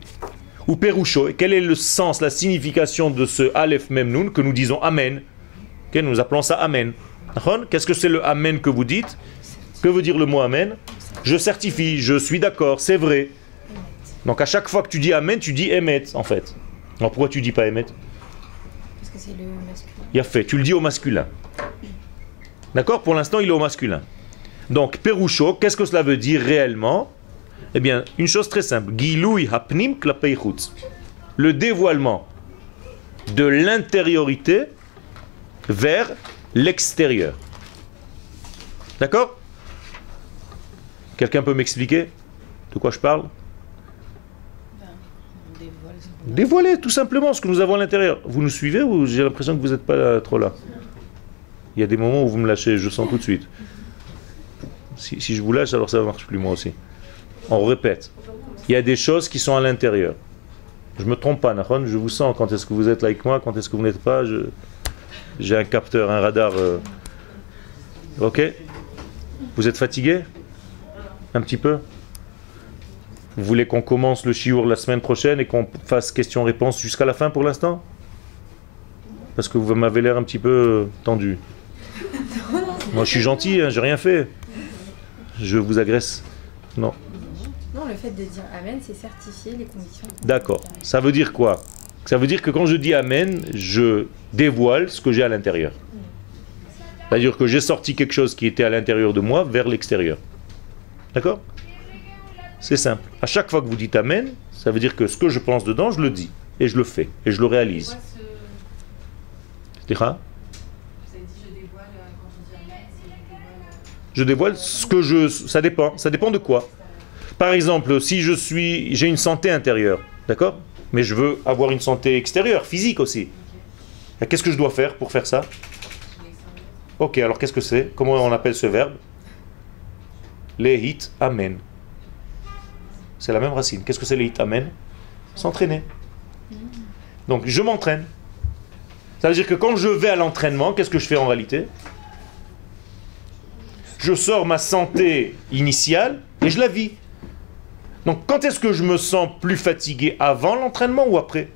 Ou Perusho, quel est le sens, la signification de ce Aleph Mem Nun que nous disons Amen? Okay, nous appelons ça Amen. Qu'est-ce que c'est le Amen que vous dites? Que veut dire le mot Amen? Je certifie, je suis d'accord, c'est vrai. Donc à chaque fois que tu dis Amen, tu dis Emet en fait. Alors pourquoi tu dis pas Emet? Parce que c'est le masculin. Il a fait, tu le dis au masculin. D'accord? Pour l'instant, il est au masculin. Donc, Perusho, qu'est-ce que cela veut dire réellement? Eh bien, une chose très simple. Giloui hapnim klapei chutz. Le dévoilement de l'intériorité vers l'extérieur. D'accord? Quelqu'un peut m'expliquer de quoi je parle? Dévoiler tout simplement ce que nous avons à l'intérieur. Vous nous suivez ou j'ai l'impression que vous n'êtes pas trop là? Il y a des moments où vous me lâchez, je sens tout de suite. Si je vous lâche, alors ça ne marche plus moi aussi. On répète. Il y a des choses qui sont à l'intérieur. Je ne me trompe pas, Nahon, je vous sens quand est-ce que vous êtes là avec moi, quand est-ce que vous n'êtes pas. J'ai un capteur, un radar. Ok? Vous êtes fatigué? Un petit peu? Vous voulez qu'on commence le shiur la semaine prochaine et qu'on fasse questions-réponses jusqu'à la fin pour l'instant? Parce que vous m'avez l'air un petit peu tendu. Moi je suis gentil, hein, j'ai rien fait. Je vous agresse? Non. Non, le fait de dire Amen, c'est certifier les conditions. D'accord. Ça veut dire quoi? Ça veut dire que quand je dis Amen, je dévoile ce que j'ai à l'intérieur. C'est-à-dire que j'ai sorti quelque chose qui était à l'intérieur de moi vers l'extérieur. D'accord? C'est simple. À chaque fois que vous dites Amen, ça veut dire que ce que je pense dedans, je le dis. Et je le fais. Et je le réalise. C'est-à-dire? Je dévoile ce que je... Ça dépend. Ça dépend de quoi? Par exemple, si j'ai une santé intérieure, d'accord? Mais je veux avoir une santé extérieure, physique aussi. Qu'est-ce que je dois faire pour faire ça? Ok, alors qu'est-ce que c'est? Comment on appelle ce verbe? Lehit amen. C'est la même racine. Qu'est-ce que c'est lehit amen? S'entraîner. Donc je m'entraîne. Ça veut dire que quand je vais à l'entraînement, qu'est-ce que je fais en réalité? Je sors ma santé initiale et je la vis. Donc quand est-ce que je me sens plus fatigué, avant l'entraînement ou après?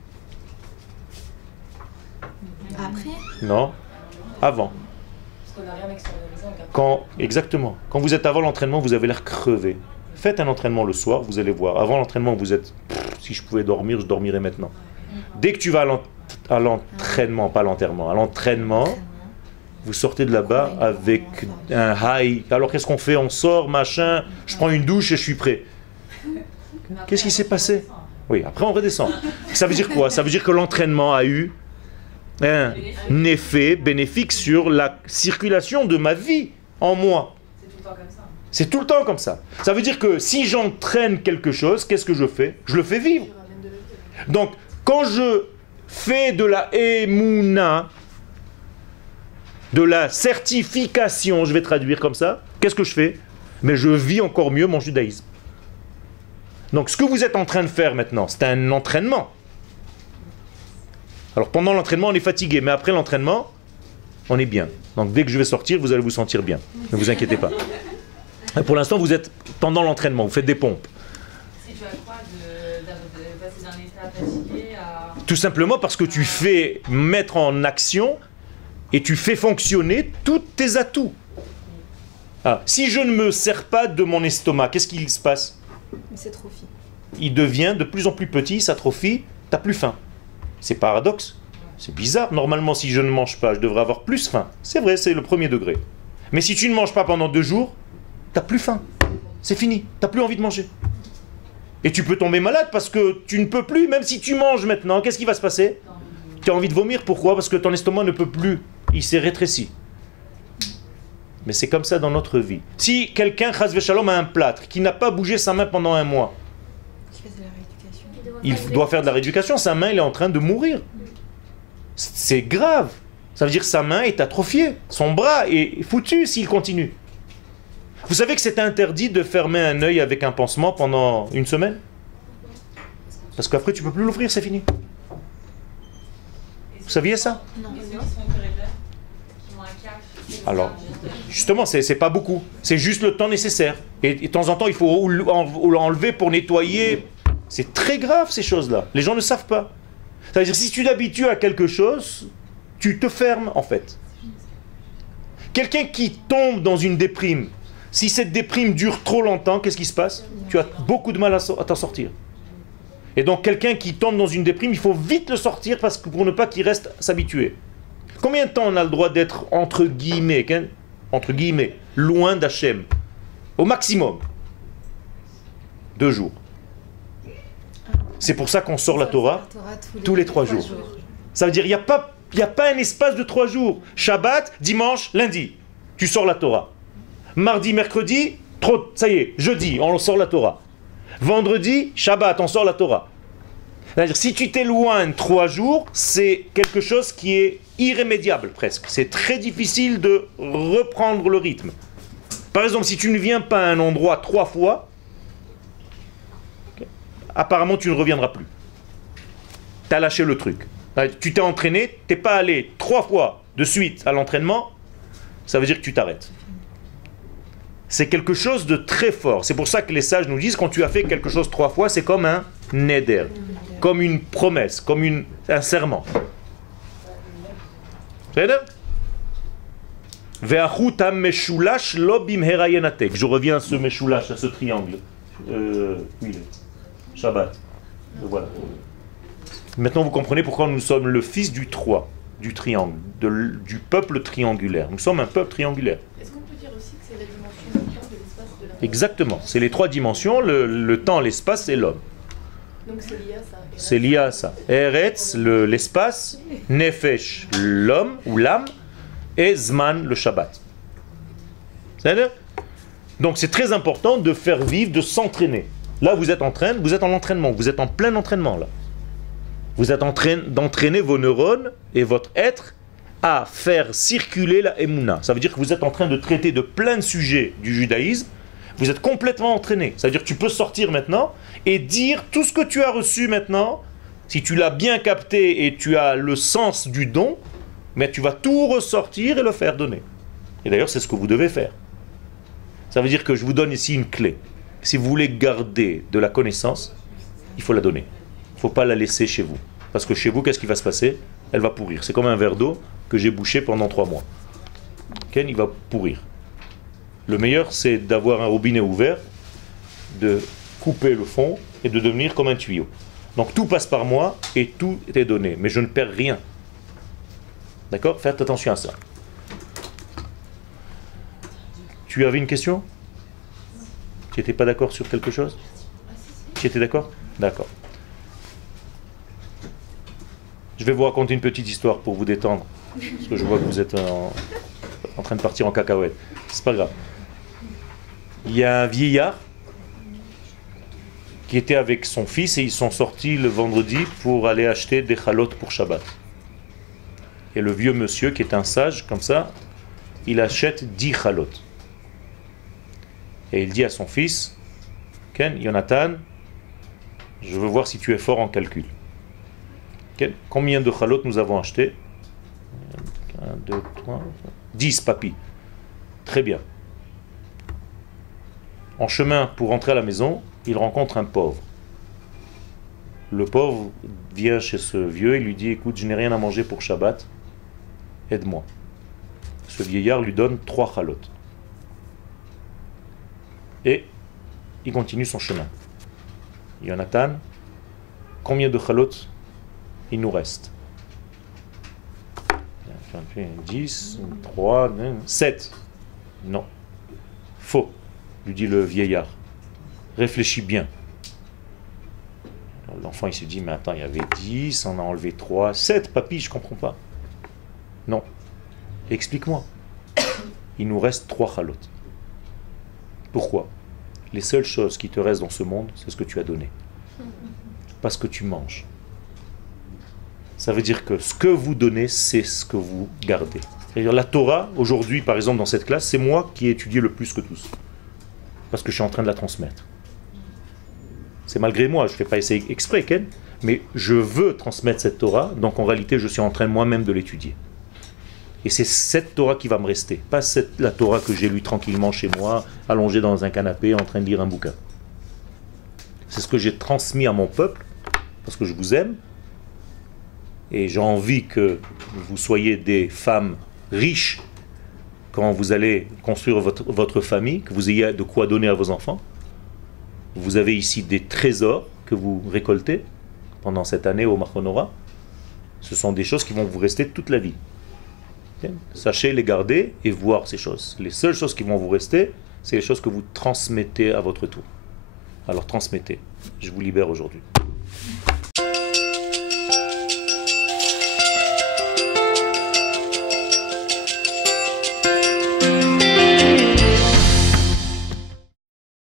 Après? Non, avant. Parce qu'on n'a rien extériorisé encore. Exactement. Quand vous êtes avant l'entraînement, vous avez l'air crevé. Faites un entraînement le soir, vous allez voir. Avant l'entraînement, vous êtes... si je pouvais dormir, je dormirais maintenant. Dès que tu vas à l'entraînement, pas à l'enterrement, à l'entraînement, vous sortez de là-bas avec un high. Alors qu'est-ce qu'on fait? On sort, machin, je prends une douche et je suis prêt. Qu'est-ce qui s'est passé? Oui, après on redescend. Ça veut dire quoi? Ça veut dire que l'entraînement a eu un effet bénéfique sur la circulation de ma vie en moi. C'est tout le temps comme ça. Ça veut dire que si j'entraîne quelque chose, qu'est-ce que je fais? Je le fais vivre. Donc, quand je fais de la émouna, de la certification, je vais traduire comme ça, qu'est-ce que je fais? Mais je vis encore mieux mon judaïsme. Donc ce que vous êtes en train de faire maintenant, c'est un entraînement. Alors pendant l'entraînement, on est fatigué, mais après l'entraînement, on est bien. Donc dès que je vais sortir, vous allez vous sentir bien. Ne vous inquiétez pas. Et pour l'instant, vous êtes pendant l'entraînement, vous faites des pompes. Si tu as quoi de passer d'un état fatigué à... Tout simplement parce que tu fais mettre en action et tu fais fonctionner tous tes atouts. Ah, si je ne me sers pas de mon estomac, qu'est-ce qui se passe? Il s'atrophie. Il devient de plus en plus petit, il s'atrophie, tu n'as plus faim. C'est paradoxe. C'est bizarre. Normalement, si je ne mange pas, je devrais avoir plus faim. C'est vrai, c'est le premier degré. Mais si tu ne manges pas pendant 2 jours, tu n'as plus faim. C'est fini. Tu n'as plus envie de manger. Et tu peux tomber malade parce que tu ne peux plus, même si tu manges maintenant, qu'est-ce qui va se passer? Tu as envie de vomir. Pourquoi? Parce que ton estomac ne peut plus. Il s'est rétréci. Mais c'est comme ça dans notre vie. Si quelqu'un, chas v'shalom, a un plâtre, qui n'a pas bougé sa main pendant 1 mois, il doit faire de la rééducation. Sa main, elle est en train de mourir. C'est grave. Ça veut dire que sa main est atrophiée. Son bras est foutu s'il continue. Vous savez que c'est interdit de fermer un œil avec un pansement pendant 1 semaine? Parce qu'après, tu ne peux plus l'ouvrir, c'est fini. Vous saviez ça? Non. Et ceux qui sont correcteurs, qui ont un cap. Alors, justement, c'est pas beaucoup. C'est juste le temps nécessaire. Et de temps en temps, il faut l'enlever pour nettoyer. C'est très grave, ces choses-là. Les gens ne savent pas. Ça veut dire, si tu t'habitues à quelque chose, tu te fermes, en fait. Quelqu'un qui tombe dans une déprime, si cette déprime dure trop longtemps, qu'est-ce qui se passe? Tu as beaucoup de mal à t'en sortir. Et donc, quelqu'un qui tombe dans une déprime, il faut vite le sortir parce que pour ne pas qu'il reste s'habituer. Combien de temps on a le droit d'être, entre guillemets, loin d'Hachem? Au maximum. 2 jours. C'est pour ça qu'on sort la Torah tous les 3 jours. Ça veut dire qu'il n'y a pas un espace de 3 jours. Shabbat, dimanche, lundi, tu sors la Torah. Mardi, mercredi, ça y est, jeudi, on sort la Torah. Vendredi, Shabbat, on sort la Torah. C'est-à-dire, si tu t'éloignes 3 jours, c'est quelque chose qui est irrémédiable presque. C'est très difficile de reprendre le rythme. Par exemple, si tu ne viens pas à un endroit 3 fois, apparemment tu ne reviendras plus. Tu as lâché le truc. Tu t'es entraîné, tu n'es pas allé 3 fois de suite à l'entraînement, ça veut dire que tu t'arrêtes. C'est quelque chose de très fort. C'est pour ça que les sages nous disent, quand tu as fait quelque chose 3 fois, c'est comme un neder, comme une promesse, comme un serment. C'est ça? Je reviens à ce meshulash, à ce triangle. Shabbat. Voilà. Maintenant vous comprenez pourquoi nous sommes le fils du 3, du triangle, du peuple triangulaire. Nous sommes un peuple triangulaire. Est-ce qu'on peut dire aussi que c'est la dimension du temps, de l'espace, de la... Exactement. C'est les 3 dimensions, le temps, l'espace et l'homme. Donc c'est lié à ça. C'est lié à ça. Eretz, l'espace, Nefesh, l'homme ou l'âme, et Zman, le Shabbat. C'est-à-dire? Donc c'est très important de faire vivre, de s'entraîner. Là vous êtes en entraînement, vous êtes en plein entraînement là. Vous êtes en train d'entraîner vos neurones et votre être à faire circuler la Emouna. Ça veut dire que vous êtes en train de traiter de plein de sujets du judaïsme. Vous êtes complètement entraîné. Ça veut dire que tu peux sortir maintenant et dire tout ce que tu as reçu maintenant. Si tu l'as bien capté et tu as le sens du don, mais tu vas tout ressortir et le faire donner. Et d'ailleurs, c'est ce que vous devez faire. Ça veut dire que je vous donne ici une clé. Si vous voulez garder de la connaissance, il faut la donner. Il ne faut pas la laisser chez vous. Parce que chez vous, qu'est-ce qui va se passer? Elle va pourrir. C'est comme un verre d'eau que j'ai bouché pendant 3 mois. Okay, il va pourrir. Le meilleur, c'est d'avoir un robinet ouvert, de couper le fond et de devenir comme un tuyau. Donc tout passe par moi et tout est donné. Mais je ne perds rien. D'accord? Faites attention à ça. Tu avais une question? Tu n'étais pas d'accord sur quelque chose? Tu étais d'accord? D'accord. Je vais vous raconter une petite histoire pour vous détendre. Parce que je vois que vous êtes en train de partir en cacahuète. C'est pas grave. Il y a un vieillard qui était avec son fils et ils sont sortis le vendredi pour aller acheter des chalotes pour Shabbat. Et le vieux monsieur qui est un sage, comme ça, il achète 10 chalot. Et il dit à son fils, Ken, Jonathan, je veux voir si tu es fort en calcul. Ken, combien de chalot nous avons acheté? 1, 2, 3, 10, papy. Très bien. En chemin pour rentrer à la maison, il rencontre un pauvre. Le pauvre vient chez ce vieux et lui dit, écoute, je n'ai rien à manger pour Shabbat, aide-moi. Ce vieillard lui donne 3 chalots. Et il continue son chemin. Jonathan, combien de chalots il nous reste? 10, 3, 7. Non. Faux, lui dit le vieillard. Réfléchis bien. L'enfant il se dit, mais attends, il y avait 10, on a enlevé 3, 7, papy, je comprends pas. Non. Explique-moi. Il nous reste 3 chalots. Pourquoi? Les seules choses qui te restent dans ce monde, c'est ce que tu as donné. Pas ce que tu manges. Ça veut dire que ce que vous donnez, c'est ce que vous gardez. C'est-à-dire la Torah, aujourd'hui, par exemple, dans cette classe, c'est moi qui ai étudié le plus que tous. Parce que je suis en train de la transmettre. C'est malgré moi, je ne fais pas essayer exprès, Ken, mais je veux transmettre cette Torah, donc en réalité, je suis en train moi-même de l'étudier. Et c'est cette Torah qui va me rester, pas la Torah que j'ai lue tranquillement chez moi, allongée dans un canapé, en train de lire un bouquin. C'est ce que j'ai transmis à mon peuple, parce que je vous aime, et j'ai envie que vous soyez des femmes riches quand vous allez construire votre famille, que vous ayez de quoi donner à vos enfants. Vous avez ici des trésors que vous récoltez pendant cette année au Machonora. Ce sont des choses qui vont vous rester toute la vie. Sachez les garder et voir ces choses. Les seules choses qui vont vous rester, c'est les choses que vous transmettez à votre tour. Alors transmettez. Je vous libère aujourd'hui.